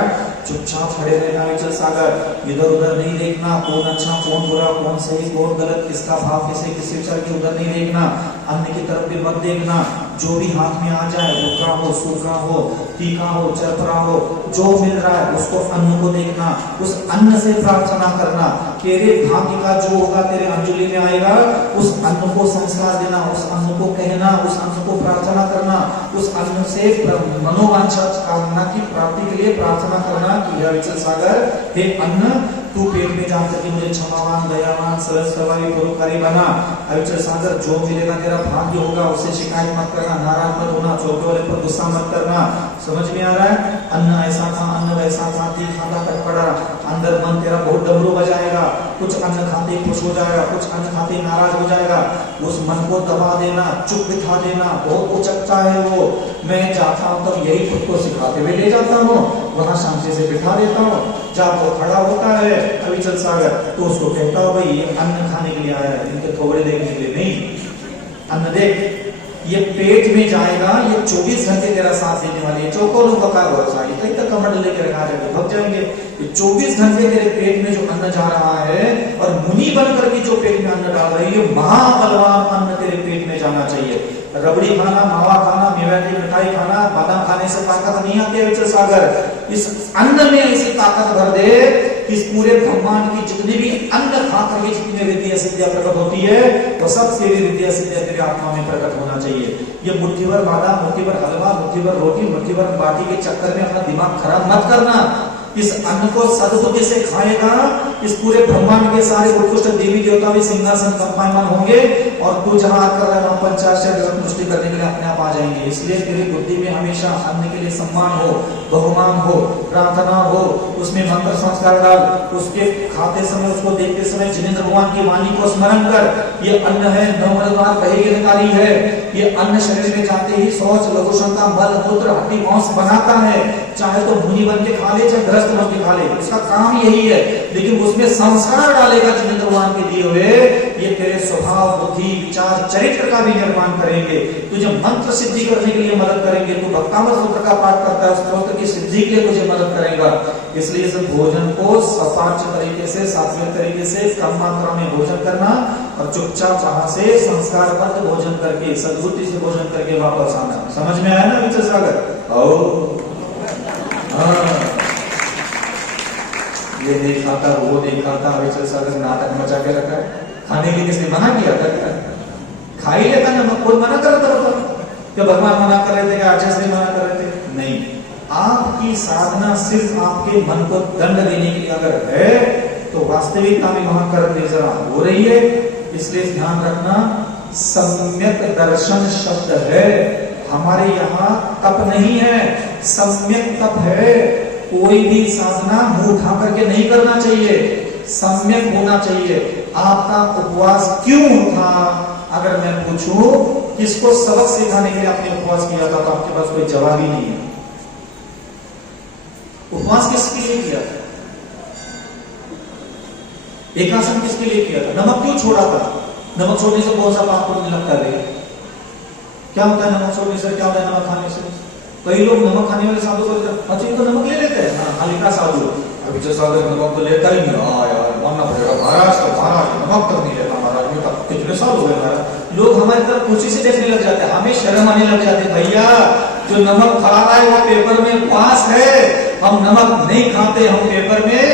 चुपचाप खड़े रहना है। चल सागर इधर उधर नहीं देखना, कौन अच्छा कौन बुरा, कौन सही कौन गलत, किसका भाव किसे किस विचार के उधर नहीं देखना। अन्न की तरफ भी मत देखना। जो भी हाथ में आ जाए, रूखा हो, सूखा हो, तीखा हो, चरपरा हो, जो मिल रहा है उसको अन्न को देखना, उस अन्न से प्रार्थना करना। तेरे भाग्य का जो होगा तेरे अंजलि में आएगा, उस अन्न को संस्कार देना, उस अन्न को कहना, उस अन्न को प्रार्थना करना, उस अन्न से मनोवांछा कामना की प्राप्ति के लिए प्रार्थना करना कि हे विचल सागर, हे अन्न तू पेट में जाकर के मुझे क्षमावान, दयावान, सरल स्वभावी, परोपकारी बना। अविचल सागर जो मिलेगा तेरा भाग्य होगा, उससे शिकायत मत करना, नाराज मत होना, छोटे वाले पर गुस्सा मत करना। समझ में आ रहा है? अन्न ऐसा था, अन्न वैसा था, तीखा था, कटपड़ा, अंदर मन तेरा बहुत डमरू बजाएगा। कुछ अन्न खाते खुश हो जाएगा, कुछ अन्न खाते नाराज हो जाएगा। उस मन को दबा देना, चुप बिठा देना, बहुत उचकता है वो। मैं जाता हूँ तब यही खुद को सिखाते हुए ले जाता हूँ, वहां शांति से बिठा देता हूँ। जब वो खड़ा होता है अविचल सागर, तो उसको कहता हूँ भाई ये अन्न खाने के लिए आया है, इनके थोड़े देखने के लिए नहीं। अन्न देख, ये पेट में जाएगा, ये 24 घंटे तेरा साथ देने वाली है। चौकों का भरोसा, ये कहीं तक कमंड लेकर रखा जाएगा, भग जाएंगे। ये 24 घंटे तेरे पेट में जो अन्न जा रहा है, और मुनि बनकर के जो पेट में अन्न डाल रही है, महाबलवान अन्न तेरे पेट में जाना चाहिए। रबड़ी खाना, मावा खाना, मेवा की मिठाई खाना, बादाम खाने से ताकत नहीं आती है विचल सागर। इस अन्न में ऐसी ताकत भर दे कि इस पूरे ब्रह्मांड की जितने भी अन्न खा करके जितनी रिद्धियां सिद्धियां प्रकट होती है, वो सब तेरी रिद्धियां सिद्धियां तेरे आत्मा में प्रकट होना चाहिए। ये मुट्ठी भर बादाम, मुट्ठी भर हलवा, मुट्ठी भर रोटी, मुट्ठी भर बाटी के चक्कर में अपना दिमाग खराब मत करना। इस अन्न को सद्बुद्धि से खाएगा, इस पूरे ब्रह्मांड के सारे उत्कृष्ट देवी देवता भी सिंहासन कंपायमान होंगे और तू जहां आकर वहां पंचाशय जगत मुष्टि करने के लिए अपने आप आ जाएंगे। इसलिए तेरी बुद्धि में हमेशा अन्न के लिए सम्मान हो, बहुमान हो, प्रार्थना हो, उसमें मंत्र संस्कार डाल, उसके खाते समय, उसको देखते समय जिनेंद्र भगवान की वाणी को स्मरण कर। ये अन्न है, 9 मलदार बहे की निकाली है। ये अन्न शरीर में जाते ही शौच, लघुशंका, मल मूत्र, हड्डी मांस बनाता है। चाहे तो मुनि बन के खा ले, चाहे ग्रस्त बन के खा ले, उसका काम यही है। लेकिन उसमें संस्कार डालेगा जिनेंद्र भगवान के दिए हुए, ये तेरे स्वभाव, बुद्धि, विचार, चरित्र का भी निर्माण करेंगे। तुझे मंत्र सिद्धि करने के लिए मदद करेंगे। तू भक्तामृत सूत्र का पाठ करता है, स्तोत्र की सिद्धि के लिए तुझे मदद करेगा। इसलिए इस भोजन को सपाच्य तरीके से, सात्विक तरीके से, कम मात्रा में भोजन करना और चुपचाप वहां से संस्कारबद्ध भोजन करके, सद्बुद्धि से भोजन करके वापस आना। समझ में आया ना विचल सागर? ये नहीं खाता, वो नहीं खाता, विचल सागर नाटक मचा के रखा है। खाने के लिए किसने मना किया था? क्या खा ही लेता नमक? कोई मना कर रहा था क्या? भगवान मना कर रहे थे क्या? आचार्य मना कर रहे थे? नहीं। आपकी साधना सिर्फ आपके मन को दंड देने की अगर है तो वास्तविकता में वहां कर्म निर्जरा हो रही है। इसलिए ध्यान रखना, सम्यक दर्शन शब्द है। हमारे यहाँ तप नहीं है, सम्यक तप है। कोई भी साधना मुंह उठा करके नहीं करना चाहिए, सम्यक होना चाहिए। आपका उपवास क्यों था? अगर मैं पूछूं किसको सबक सिखाने के लिए आपने उपवास किया था, तो आपके पास कोई जवाब ही नहीं है। उपवास किसके लिए किया था? एकासन किसके लिए किया था? नमक क्यों छोड़ा था? नमक छोड़ने से कौन सा पाप पुण्य लगता है? क्या होता है नमक छोड़ने से? क्या होता है नमक खाने से? कई लोग नमक खाने वाले साधु को अच्छा तो नमक ले लेते हैं। हाँ, हल्का साधु, अभी जो साधु नमक तो लेता ही नहीं। हाँ यार, मानना पड़ेगा महाराज, तो महाराज नमक तक नहीं लेता महाराज, में तक कितने साल हो गए महाराज। लोग हमारी तरफ खुशी से देखने लग जाते हैं, हमें शर्म आने लग जाते हैं। भैया जो नमक खा रहा है वो पेपर में पास है, हम नमक नहीं खाते, हम पेपर में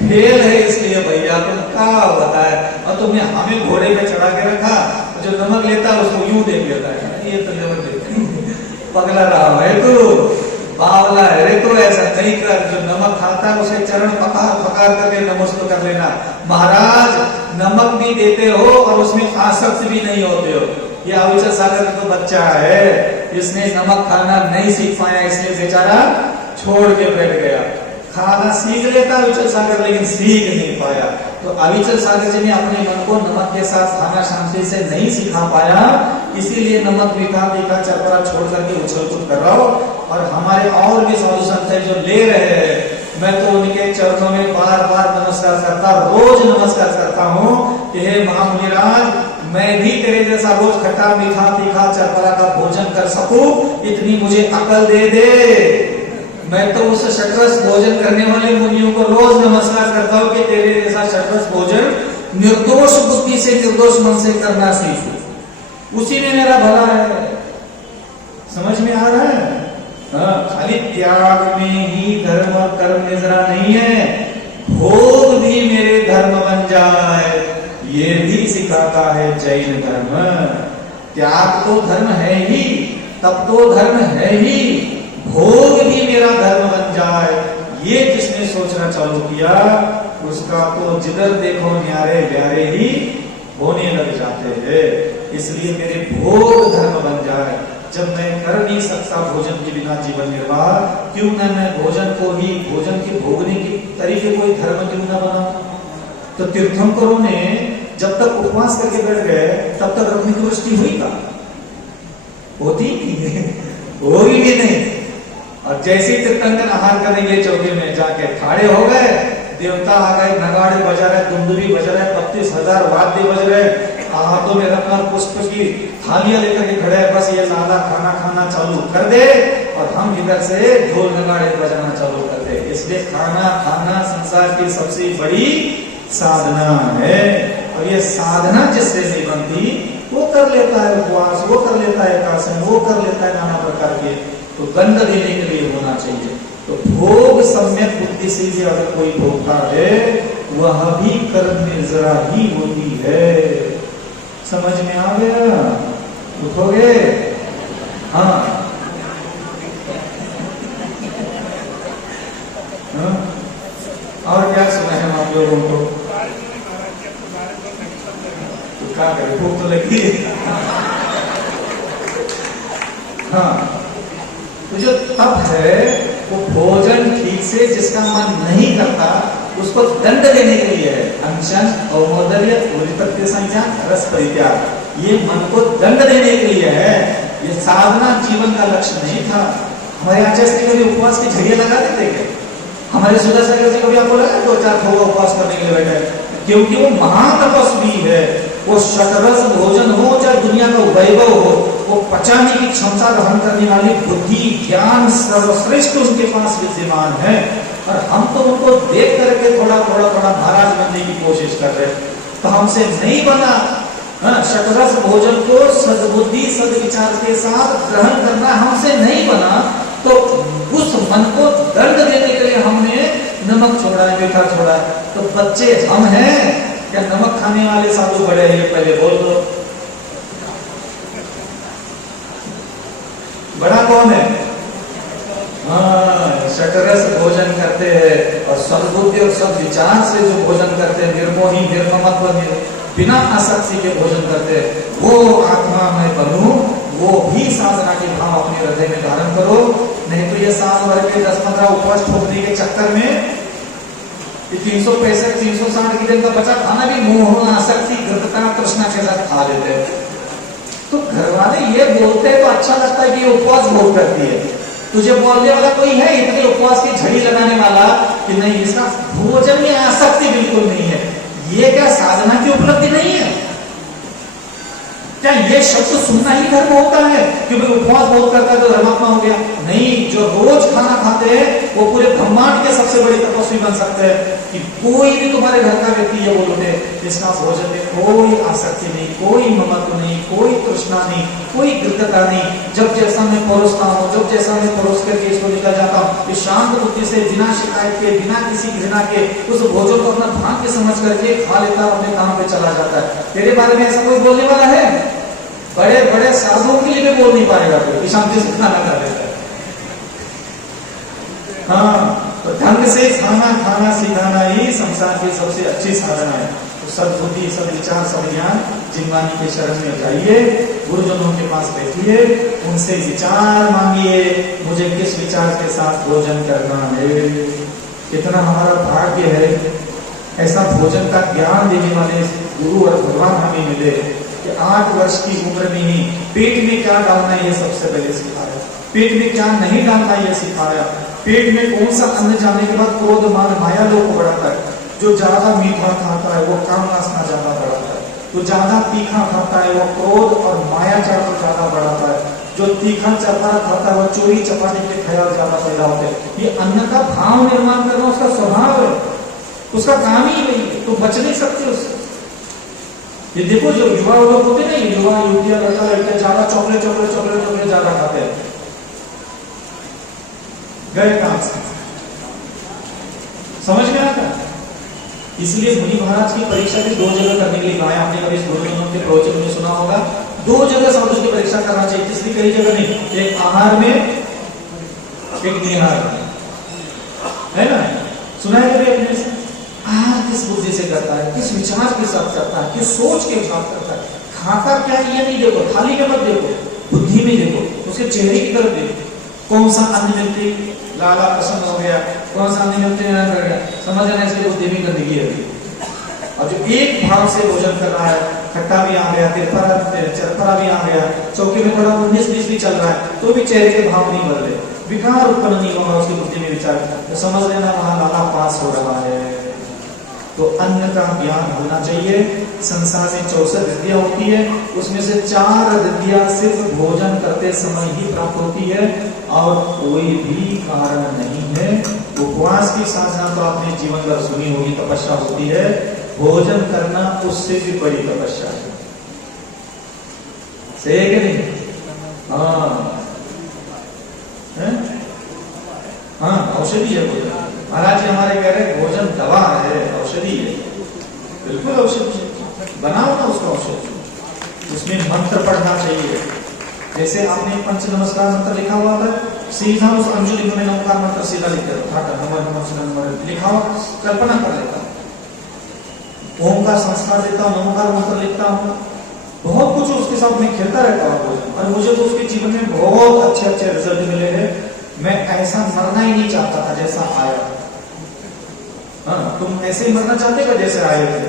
फेल है। इसलिए भैया तुम क्या बताए, और तुमने हमें घोड़े पे चढ़ा के रखा, जो नमक लेता है उसको यूं देख लेता है, ये तो नमक पगला रहा है तू, बावला है रे तू, ऐसा नहीं कर। जो नमक खाता है उसे चरण पकार पकार करके नमस्ते कर लेना। महाराज नमक भी देते हो और उसमें आसक्त भी नहीं होते हो। ये अविचल सागर तो बच्चा है, इसने नमक खाना नहीं सीख पाया, इसलिए बेचारा छोड़ के बैठ गया। खाना सीख लेता अविचल सागर, लेकिन सीख नहीं पाया। तो अविचल सागर जी ने अपने मन को नमक के साथ खाना शांति से नहीं सिखा पाया, इसीलिए नमक मीठा तीखा चरपरा छोड़ करके उछल कूद कर रहा हो। और हमारे और भी साधु संत है जो ले रहे हैं, मैं तो उनके चरणों में बार बार नमस्कार करता, रोज नमस्कार करता हूँ कि हे महामुनिराज, मैं भी तेरे जैसा रोज खट्टा मीठा तीखा चरपरा का भोजन कर सकूं, इतनी मुझे अकल दे दे। मैं तो उस षटरस भोजन करने वाले मुनियों को रोज नमस्कार करता हूँ कि तेरे जैसा षटरस भोजन निर्दोष बुद्धि से, निर्दोष मन से करना सीख, उसी में मेरा भला है। समझ में आ रहा है? खाली त्याग में ही धर्म कर्म निजरा नहीं है, भोग भी मेरे धर्म बन जाए, ये भी सिखाता है जैन धर्म। त्याग तो धर्म है ही, तब तो धर्म है ही, भोग भी मेरा धर्म बन जाए, ये जिसने सोचना चालू किया उसका तो जिधर देखो न्यारे प्यारे ही होने लग जाते हैं। इसलिए मेरे भोग धर्म बन जाए। जब मैं कर नहीं सकता भोजन के बिना जीवन निर्वाह, क्यों ना मैं भोजन को ही, भोजन के भोगने के तरीके को ही धर्म क्यों ना बना। तो तीर्थंकरों ने जब तक उपवास करके बैठ गए तब तक रत्न की वृष्टि हुई का होती होगी भी नहीं। और जैसे ही तीर्थंकर आहार करने के लिए चौके में जाके खड़े हो गए, देवता आ गए, नगाड़े बजा रहे, दुंदुभी बज रहे, 32,000 वाद्य बज रहे, हाथों में रत्न पुष्प की थालियां लेकर के खड़े, बस ये लाला खाना खाना चालू कर दे और हम इधर से ढोल नगाड़े बजाना चालू कर दे। इसलिए खाना खाना संसार की सबसे बड़ी साधना है। और ये साधना जिससे नहीं बनती वो कर लेता है उपवास, वो कर लेता है एकासन, वो कर लेता है नाना प्रकार के। तो दंड देने के लिए होना चाहिए। तो भोग सम्यक बुद्धि से भी अगर कोई भोगता है वह भी कर्म निर्जरा ही होती है। समझ में आ गया? उठोगे? हाँ, हाँ? और क्या सुना है आप लोगों को? तो क्या करें, भूख तो लगी है। हाँ, तो जो तप है वो भोजन ठीक से जिसका मन नहीं करता उसको दंड देने के लिए है। अनशन, औमोदर्य, उरितत्य संज्ञा, रस परित्याग, ये मन को दंड देने के लिए है। ये साधना जीवन का लक्ष्य नहीं था। हमारे आचार्य जी कभी उपवास की झड़ियां लगा देते क्या? हमारे सुदर्शन जी कभी आपको लगा 2-4 भोग उपवास करने के लिए बैठे? क्योंकि वो महातपस्वी है। वो शतरस भोजन हो चाहे दुनिया का वैभव हो, वो पचाने की क्षमता ग्रहण करने वाली बुद्धि ज्ञान सर्वश्रेष्ठ उनके पास विद्यमान है। और हम तो उनको देख करके थोड़ा महाराज बनने की कोशिश कर रहे हैं, तो हमसे नहीं बना। शतरस भोजन को सद्बुद्धि सद्विचार के साथ ग्रहण करना हमसे नहीं बना, तो उस मन को दंड देने के लिए हमने नमक छोड़ा है, मीठा छोड़ा है। तो बच्चे हम हैं क्या नमक खाने वाले साधु बड़े हैं? पहले बोल दो, बड़ा कौन है? शतरस भोजन करते हैं और सद्बुद्धि और सद्विचार से जो भोजन करते हैं, निर्मोही निर्ममत्व बिना आसक्ति के भोजन करते हैं, वो आत्मा में बनूं, वो भी साधना के भाव अपने हृदय में धारण करो। नहीं तो ये साल भर के 10-15 उपवास ठोकने के चक्कर में 365 360 दिन का बचा खाना भी मोह आसक्ति गृहता तृष्णा के साथ खा लेते हैं। तो घर वाले ये बोलते हैं तो अच्छा लगता है कि ये उपवास बहुत करती है। तुझे बोलने वाला कोई है इतने उपवास की झड़ी लगाने वाला कि नहीं इसका भोजन में आसक्ति बिल्कुल नहीं है? ये क्या साधना की उपलब्धि नहीं है क्या? ये शब्द सुनना ही धर्म होता है कि भाई उपवास बहुत करता है तो धर्मात्मा हो गया? नहीं, जो रोज खाना खाते हैं वो पूरे ब्रह्मांड के सबसे बड़े तपस्वी बन सकते हैं। कि कोई भी तुम्हारे घर का व्यक्ति ये बोलोगे इसका भोजन में कोई आसक्ति नहीं, कोई ममत्व नहीं, कोई तृष्णा नहीं, कोई गृहता नहीं। जब जैसा मैं परोसता हूँ, जब जैसा मैं परोस करके इसको निकल जाता हूँ, इस शांत बुद्धि से बिना शिकायत के, बिना किसी घृणा के उस भोजन को अपना भाग्य समझ करके खा लेता, अपने काम पे चला जाता है। तेरे बारे में ऐसा कोई बोलने वाला है? बड़े बड़े साधुओं के लिए भी बोल नहीं पाएगा कोई, शांति से खाना खा लेता है। हाँ, तो ढंग से खाना सिखाना ही संसार की सबसे अच्छी साधना है। तो सद्बुद्धि सद्विचार सद्ज्ञान जिनवानी के शरण में जाइए, गुरुजनों के पास बैठिए, उनसे विचार मांगिए, मुझे किस विचार के साथ भोजन करना है। कितना हमारा भाग्य है ऐसा भोजन का ज्ञान देने वाले गुरु और भगवान हमें मिले कि 8 वर्ष की उम्र में ही पेट में क्या डालना है ये सबसे पहले सिखाया, पेट में क्या नहीं डालना ये सिखाया, पेट में कौन सा अन्न जाने के बाद क्रोध मान माया लोग को बढ़ाता है। जो ज्यादा मीठा खाता है वो काम वासना ज्यादा बढ़ाता है, जो ज्यादा तीखा खाता है वो क्रोध और मायाचार को ज्यादा बढ़ाता है, जो तीखा चरपा खाता है वो चोरी चपाटी के ख्याल ज्यादा पैदा होते हैं। ये अन्न का भाव निर्माण करना उसका स्वभाव है, उसका काम ही नहीं है, तो बच नहीं सकते उससे। ये देखो जो युवा लोग होते हैं ना, युवा युवतियां लड़का ज्यादा चॉकलेट ज्यादा खाते हैं, गए काम से समझ में आता है। इसलिए मुनि महाराज की परीक्षा भी 2 जगह करने के लिए कहा है। आपने कभी गुरुजनों के प्रवचन में सुना होगा 2 जगह साधु की परीक्षा करना चाहिए, तीसरी कई जगह नहीं, एक आहार में एक निहार में, है ना? सुना है कभी अपने से? आहार किस बुद्धि से करता है, किस विचार के साथ करता है, किस सोच के साथ करता है, खाता क्या है ये नहीं देखो, थाली में मत देखो, बुद्धि में देखो, उसके चेहरे की तरफ देखो। कौन सा अन्न मिलती लाला प्रसन्न हो गया, कौन सा अन्न मिलते निराश कर गया, समझ आना इसलिए बुद्धि में गंदगी है। और जो एक भाव से भोजन कर रहा है, खट्टा भी आ गया, चरपरा भी आ गया, चौकी में थोड़ा 19-20 भी चल रहा है, तो भी चेहरे के भाव नहीं बदले, विकार उत्पन्न नहीं होगा उसकी बुद्धि में विचार, तो समझ लेना वहां लाला पास हो रहा है। तो अन्न का ज्ञान होना चाहिए। संसार में 64 विद्या होती है, उसमें से 4 विद्या सिर्फ भोजन करते समय ही प्राप्त होती है और कोई भी कारण नहीं है। उपवास की साधना तो आपने जीवन भर सुनी होगी, तपस्या होती है, भोजन करना उससे भी बड़ी तपस्या है, सही है कि नहीं? हाँ, औषधि है भोजन। महाराज जी हमारे कह रहे हैं भोजन दवा है, औषधि है, बिल्कुल औषधि है, बनाओ ना उसका औषधि, उसमें मंत्र पढ़ना चाहिए। जैसे आपने पंच नमस्कार मंत्र लिखा हुआ था, सीधा उस अंजुलिका में नमकार मंत्र सीधा लिख देता, लिखा हुआ कल्पना कर लेता हूँ, ओम का संस्कार देता हूँ, नमकार मंत्र लिखता हूँ, बहुत कुछ उसके साथ मैं खेलता रहता हूँ और मुझे तो उसके जीवन में बहुत अच्छे अच्छे रिजल्ट मिले हैं। मैं ऐसा मरना ही नहीं चाहता था जैसा आया। हाँ, तुम ऐसे ही मरना चाहते हो जैसे आए थे?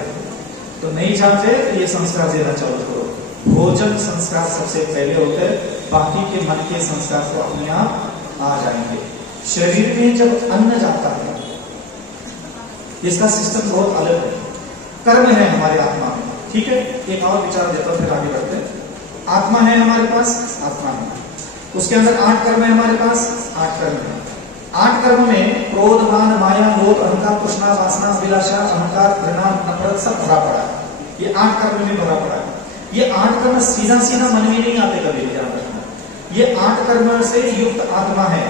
तो नहीं चाहते तो ये संस्कार देना चालू करो। भोजन संस्कार सबसे पहले होते हैं, बाकी के मन के संस्कार तो अपने आप आ जाएंगे। शरीर में जब अन्न जाता है, इसका सिस्टम बहुत अलग है। कर्म है हमारे आत्मा में, ठीक है। एक और विचार देता फिर आगे बढ़ते हैं। आत्मा है हमारे पास, आत्मा है, उसके अंदर 8 कर्म है हमारे पास, 8 कर्म है। 8 कर्म में क्रोध, मान, माया, लोभ, अहंकार, तृष्णा, वासना, अभिलाषा, अहंकार, घृणा, नफरत सब भरा पड़ा है। ये 8 कर्म में भरा पड़ा है। ये 8 कर्म सीधा सीधा मन में नहीं आते, कभी ध्यान रखना। ये 8 कर्म से युक्त आत्मा है,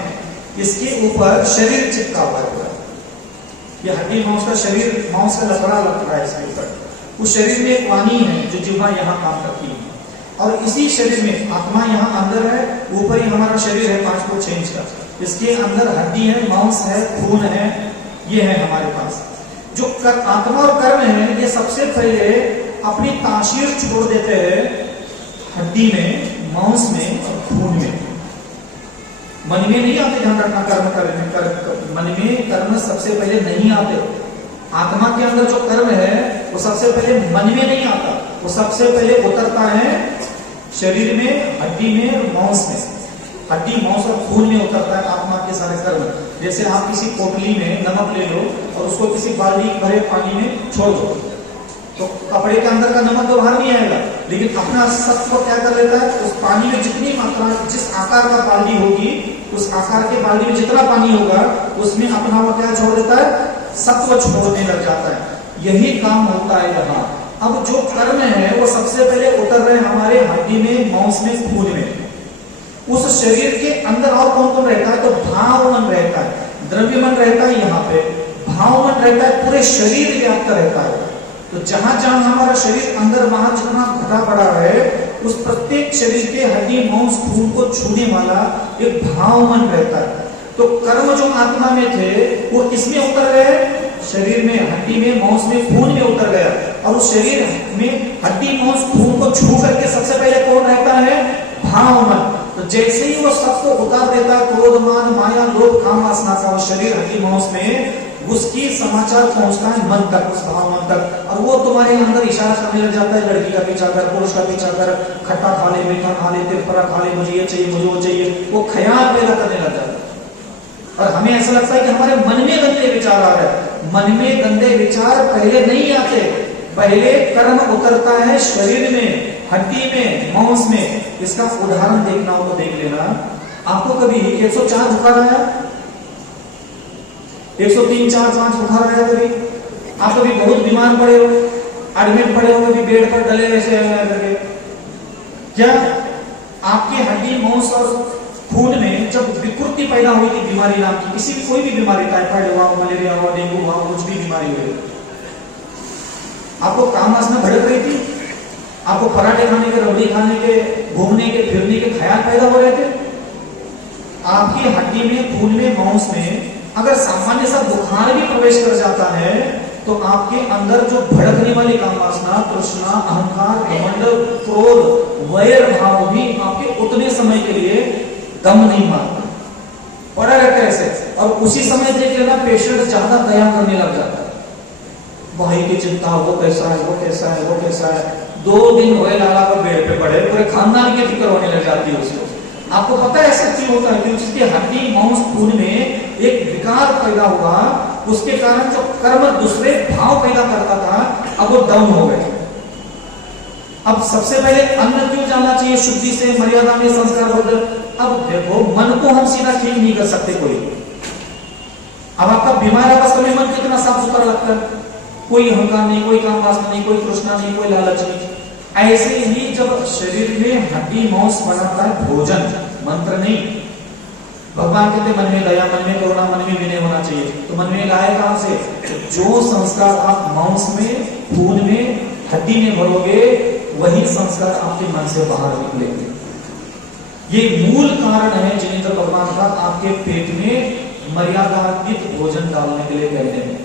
इसके ऊपर शरीर चिपका हुआ है। ये हड्डी मांस का शरीर, मांस का लकड़ा लग रहा है इसके ऊपर। उस शरीर में एक वाणी है जो जिह्वा यहाँ काम करती है, और इसी शरीर में आत्मा यहाँ अंदर है, ऊपर ही हमारा शरीर है 5 फुट 6 इंच का। इसके अंदर हड्डी है, मांस है, खून है, ये है हमारे पास। जो आत्मा और कर्म है, ये सबसे पहले अपनी तासीर छोड़ देते हैं हड्डी में, मांस में और खून में। मन में नहीं आते, ध्यान रखना। मन में कर्म सबसे पहले नहीं आते। आत्मा के अंदर जो कर्म है वो सबसे पहले मन में नहीं आता, वो सबसे पहले उतरता है शरीर में, हड्डी में, मांस में। हड्डी, मांस और खून में उतरता है आत्मा के सारे कर्म। जैसे आप किसी पोटली में नमक ले लो और उसको किसी बाल्टी भरे पानी में छोड़ दो, तो कपड़े के अंदर का नमक तो बाहर नहीं आएगा, लेकिन अपना सत्व क्या कर लेता है, उस पानी में जितनी मात्रा, जिस आकार का बाल्टी होगी, उस आकार के बाल्टी में जितना पानी होगा उसमें अपना वो क्या छोड़ देता है, सत्व छोड़ने लग जाता है। यही काम होता है यहाँ। अब जो कर्म है वो सबसे पहले उतर रहे हमारे हड्डी में, मांस में, खून में। उस शरीर के अंदर और कौन कौन रहता है, तो भाव मन रहता है, द्रव्य मन रहता है, यहाँ पे भाव मन रहता है, पूरे शरीर व्याप्त रहता है। तो जहां जहां हमारा शरीर अंदर बाहर जितना घटा पड़ा है, उस प्रत्येक शरीर के हड्डी, मांस, खून को छूने वाला एक भाव मन रहता है। तो कर्म जो आत्मा में थे वो किसमें उतर गए, शरीर में, हड्डी में, मांस में, खून में उतर गया। और उस शरीर में हड्डी, मांस, खून को छू करके सबसे पहले कौन रहता है, भाव मन। तो जैसे ही वो सबको उतार देता है, क्रोध, मान, माया, लोभ, काम, वासना का शरीर, हड्डी, मांस में, उसकी समाचार पहुंचता है मन तक, उस भाव मन तक, और वो तुम्हारे अंदर इशारा करने लग जाता है, लड़की का पीछा कर, पुरुष का पीछा कर, खट्टा खा ले, मीठा खा ले, तिरपरा खा ले, मुझे ये चाहिए, मुझे वो चाहिए। वो ख्याल पैदा करने लग जाता है। और हमें ऐसा लगता है कि हमारे मन में गंदे विचार आ रहे हैं। मन में गंदे विचार पहले नहीं आते, पहले कर्म उतरता है शरीर में, हड्डी में, मांस में। इसका उदाहरण देखना हो तो देख लेना। आपको कभी 104 बुखार आया, 103, 4, 5 बुखार आया कभी? आप कभी बहुत बीमार पड़े हो, एडमिट पड़े हो, कभी बेड पर डले ऐसे करके? क्या आपके हड्डी, मांस और खून में जब विकृति पैदा हुई थी, बीमारी नाम की, किसी भी कोई भी बीमारी, टाइफाइड हुआ, मलेरिया हुआ, डेंगू हुआ, कुछ भी बीमारी हुई, आपको काम वासना भड़क रही थी? आपको पराठे खाने के, रबड़ी खाने के, घूमने के, फिरने के ख्याल पैदा हो रहे थे? आपकी हड्डी में, खून में, मांस में अगर सामान्य सा बुखार भी प्रवेश कर जाता है, तो आपके अंदर जो भड़कने वाली काम वासना, तृष्णा, अहंकार, घमंड, क्रोध, वैर भाव भी आपके उतने समय के लिए दम नहीं मारता, पड़ा रहता है ऐसे। और उसी समय देख लेना पेशेंट ज्यादा दया करने लग जाता है, भाई की चिंता, वो कैसा है, वो कैसा है, वो कैसा है। 2 दिन हुए लाला का बेड पे पड़े, पूरे खानदान की फिक्र होने लग जाती है उसको। आपको पता है ऐसा क्यों होता है? क्योंकि उसके हड्डी, मांस, खून में एक विकार पैदा हुआ, उसके कारण जो कर्म दूसरे भाव पैदा करता था, अब वो डाउन हो गए। अब सबसे पहले अन्न क्यों जाना चाहिए शुद्धि से, मर्यादा में, संस्कार होकर? अब देखो, मन को हम सीधा ठीक नहीं कर सकते कोई। अब आपका बीमार अवस्था में मन कितना साफ सुथरा लगता है, कोई अहंकार नहीं, कोई काम वासना नहीं, कोई तृष्णा नहीं, कोई लालच नहीं। ऐसे ही जब शरीर में हड्डी, मांस बनाता है भोजन, मंत्र नहीं। भगवान कहते मन में दया, मन में करुणा, मन में विनय होना चाहिए। तो मन में लाए कहां से? जो संस्कार आप मांस में, खून में, हड्डी में भरोगे, वही संस्कार आपके मन से बाहर निकलेंगे। ये मूल कारण है जिनेंद्र भगवान का आपके पेट में मर्यादातीत भोजन डालने के लिए कहते हैं।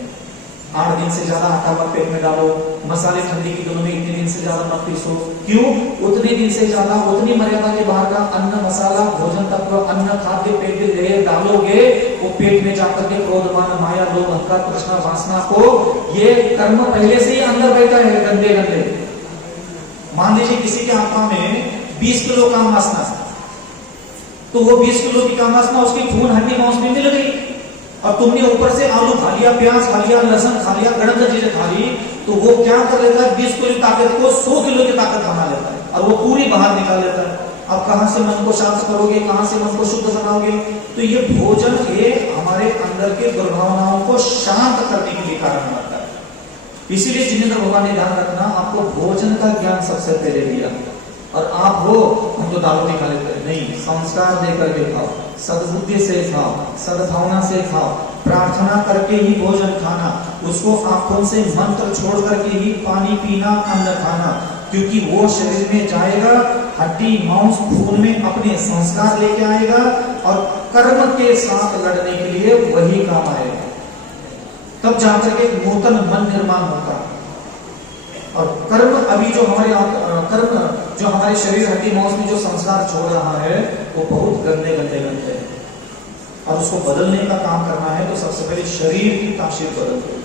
8 दिन से ज्यादा आटा मत पेट में डालो, मसाले ठंडी की दिनों में इतने दिन से ज्यादा मत पीसो। क्यों? उतने दिन से ज्यादा, उतनी मर्यादा के बाहर का अन्न, मसाला, भोजन तत्व, अन्न, खाद्य पेट में डालोगे, वो पेट में जाकर के क्रोध, मान, माया, लोभ, अहंकार, तृष्णा, वासना को, ये कर्म पहले से ही अंदर बैठा है गंदे गंदे। मान लीजिए किसी के आत्मा में 20 किलो काम वासना, तो वो 20 किलो की काम वासना उसकी खून हड्डी मांस में मिल गई, और तुमने ऊपर से आलू खा लिया, प्याज खा लिया, लहसुन खा लिया, गरम चीजें खा ली, तो वो क्या कर लेता है? 20 किलो की ताकत को 100 किलो की ताकत बना लेता है, और वो पूरी बाहर निकाल लेता है। अब कहां से मन को शांत करोगे, कहां से मन को शुद्ध बनाओगे? तो ये भोजन ये हमारे अंदर के दुर्भावनाओं को शांत करने के लिए कारण बनता है। इसीलिए जिनेंद्र भगवान ने ध्यान रखना, आपको भोजन का ज्ञान सबसे पहले दिया, और आप हो हम तो दारू नहीं खा लेते, नहीं, संस्कार देकर के खाओ, सद्बुद्धि से खाओ, सद्भावना से खाओ, प्रार्थना करके ही भोजन खाना, उसको आंखों से मंत्र छोड़ करके ही पानी पीना, अन्न खाना, क्योंकि वो शरीर में जाएगा, हड्डी मांस खून में अपने संस्कार लेके आएगा, और कर्म के साथ लड़ने के लिए वही काम आएगा। तब जाकर के नूतन मन निर्माण होता। और कर्म अभी जो हमारे कर्म जो हमारे शरीर, हड्डी मांस में जो संस्कार छोड़ रहा है, वो बहुत गंदे गंदे गंदे हैं, और उसको बदलने का काम करना है तो सबसे पहले शरीर की तासीर बदलते।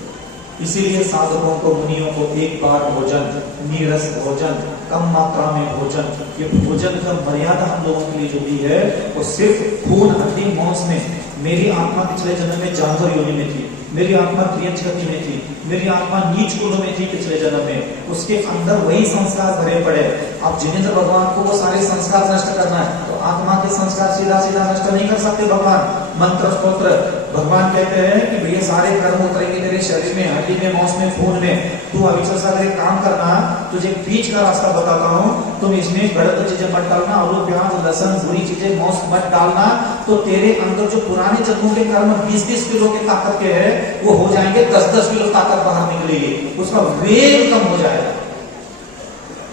इसीलिए साधकों को, मुनियों को एक बार भोजन, नीरस भोजन, कम मात्रा में भोजन, ये भोजन का मर्यादा हम लोगों के लिए जो भी है, वो सिर्फ खून हड्डी मांस में। मेरी आत्मा पिछले जन्म में जानवर योनि में थी, मेरी आत्मा क्रियंच गति में थी, मेरी आत्मा नीच कुल में थी पिछले जन्म में, उसके अंदर वही संस्कार भरे पड़े। अब जिनेंद्र भगवान को वो सारे संस्कार नष्ट करना है, तो आत्मा के संस्कार सीधा सीधा नष्ट नहीं कर सकते भगवान। मंत्र स्तोत्र भगवान कहते हैं कि भैया सारे कर्म उतरेंगे तेरे शरीर में, हड्डी में, मांस में, खून में। तू अभी से अगर एक काम करना, तुझे बीच का रास्ता बताता हूँ, तुम इसमें गलत चीजें मत डालना, आलू, प्याज, लहसुन, बुरी चीजें, मांस मत डालना, तो तेरे अंदर जो पुराने जन्मों के कर्म 20-20 किलो के ताकत के है, वो हो जाएंगे 10-10 किलो ताकत बाहर निकलेगी, उसका वेग कम हो जाएगा,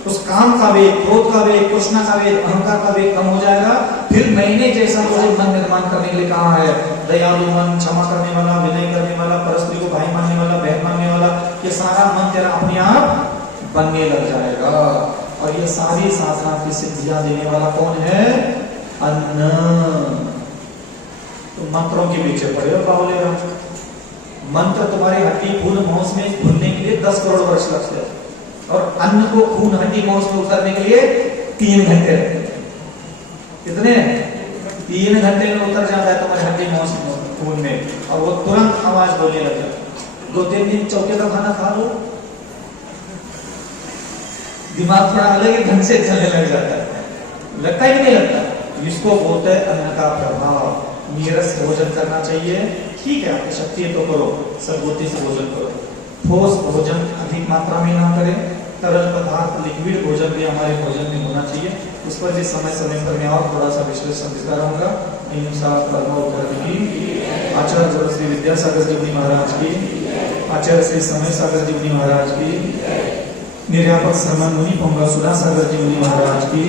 उस काम का वेग, क्रोध का वेग, तृष्णा का वेग, अहंकार का वेग कम हो जाएगा। फिर मैंने जैसा मुझे मन निर्माण करने के लिए कहा है, दयालु मन, क्षमा करने वाला, विनय करने वाला, परस्त्री को भाई मानने वाला, बहन मानने वाला, ये सारा मन तेरा अपने आप बनने लग जाएगा। और ये सारी साधना की सिद्धियां देने वाला कौन है? अन्न। तो मंत्रों के पीछे पड़े हो बावले, मंत्र तुम्हारी हड्डी खून मांस में घुलने के लिए 10 करोड़ वर्ष लगते हैं, और अन्न को खून हड्डी मांस में उतरने के लिए 3 घंटे लगते हैं। कितने? 3 घंटे में उतर जाता है तुम्हारे हड्डी मांस खून में, और वो तुरंत आवाज बोलने लग जाता है। 2-3 दिन चौके का खाना खा लो, दिमाग थोड़ा अलग ही ढंग से चलने लग जाता है, लगता ही नहीं लगता। इसको बोलते हैं अन्न का प्रभाव। नीरस भोजन करना चाहिए, ठीक है, आपकी शक्ति है तो करो, सद्बुद्धि से भोजन करो। ठोस भोजन अधिक मात्रा में ना करें, तरल पदार्थ, लिक्विड भोजन भी हमारे भोजन में होना चाहिए। उस पर भी समय समय पर मैं और थोड़ा सा विश्लेषण देता रहूंगा। आचार्य श्री विद्यासागर जी मुनि महाराज की, आचार्य श्री समय सागर जी मुनि महाराज की, निर्यापक श्रमण मुनि पंगा सुधा सागर जी मुनि महाराज की।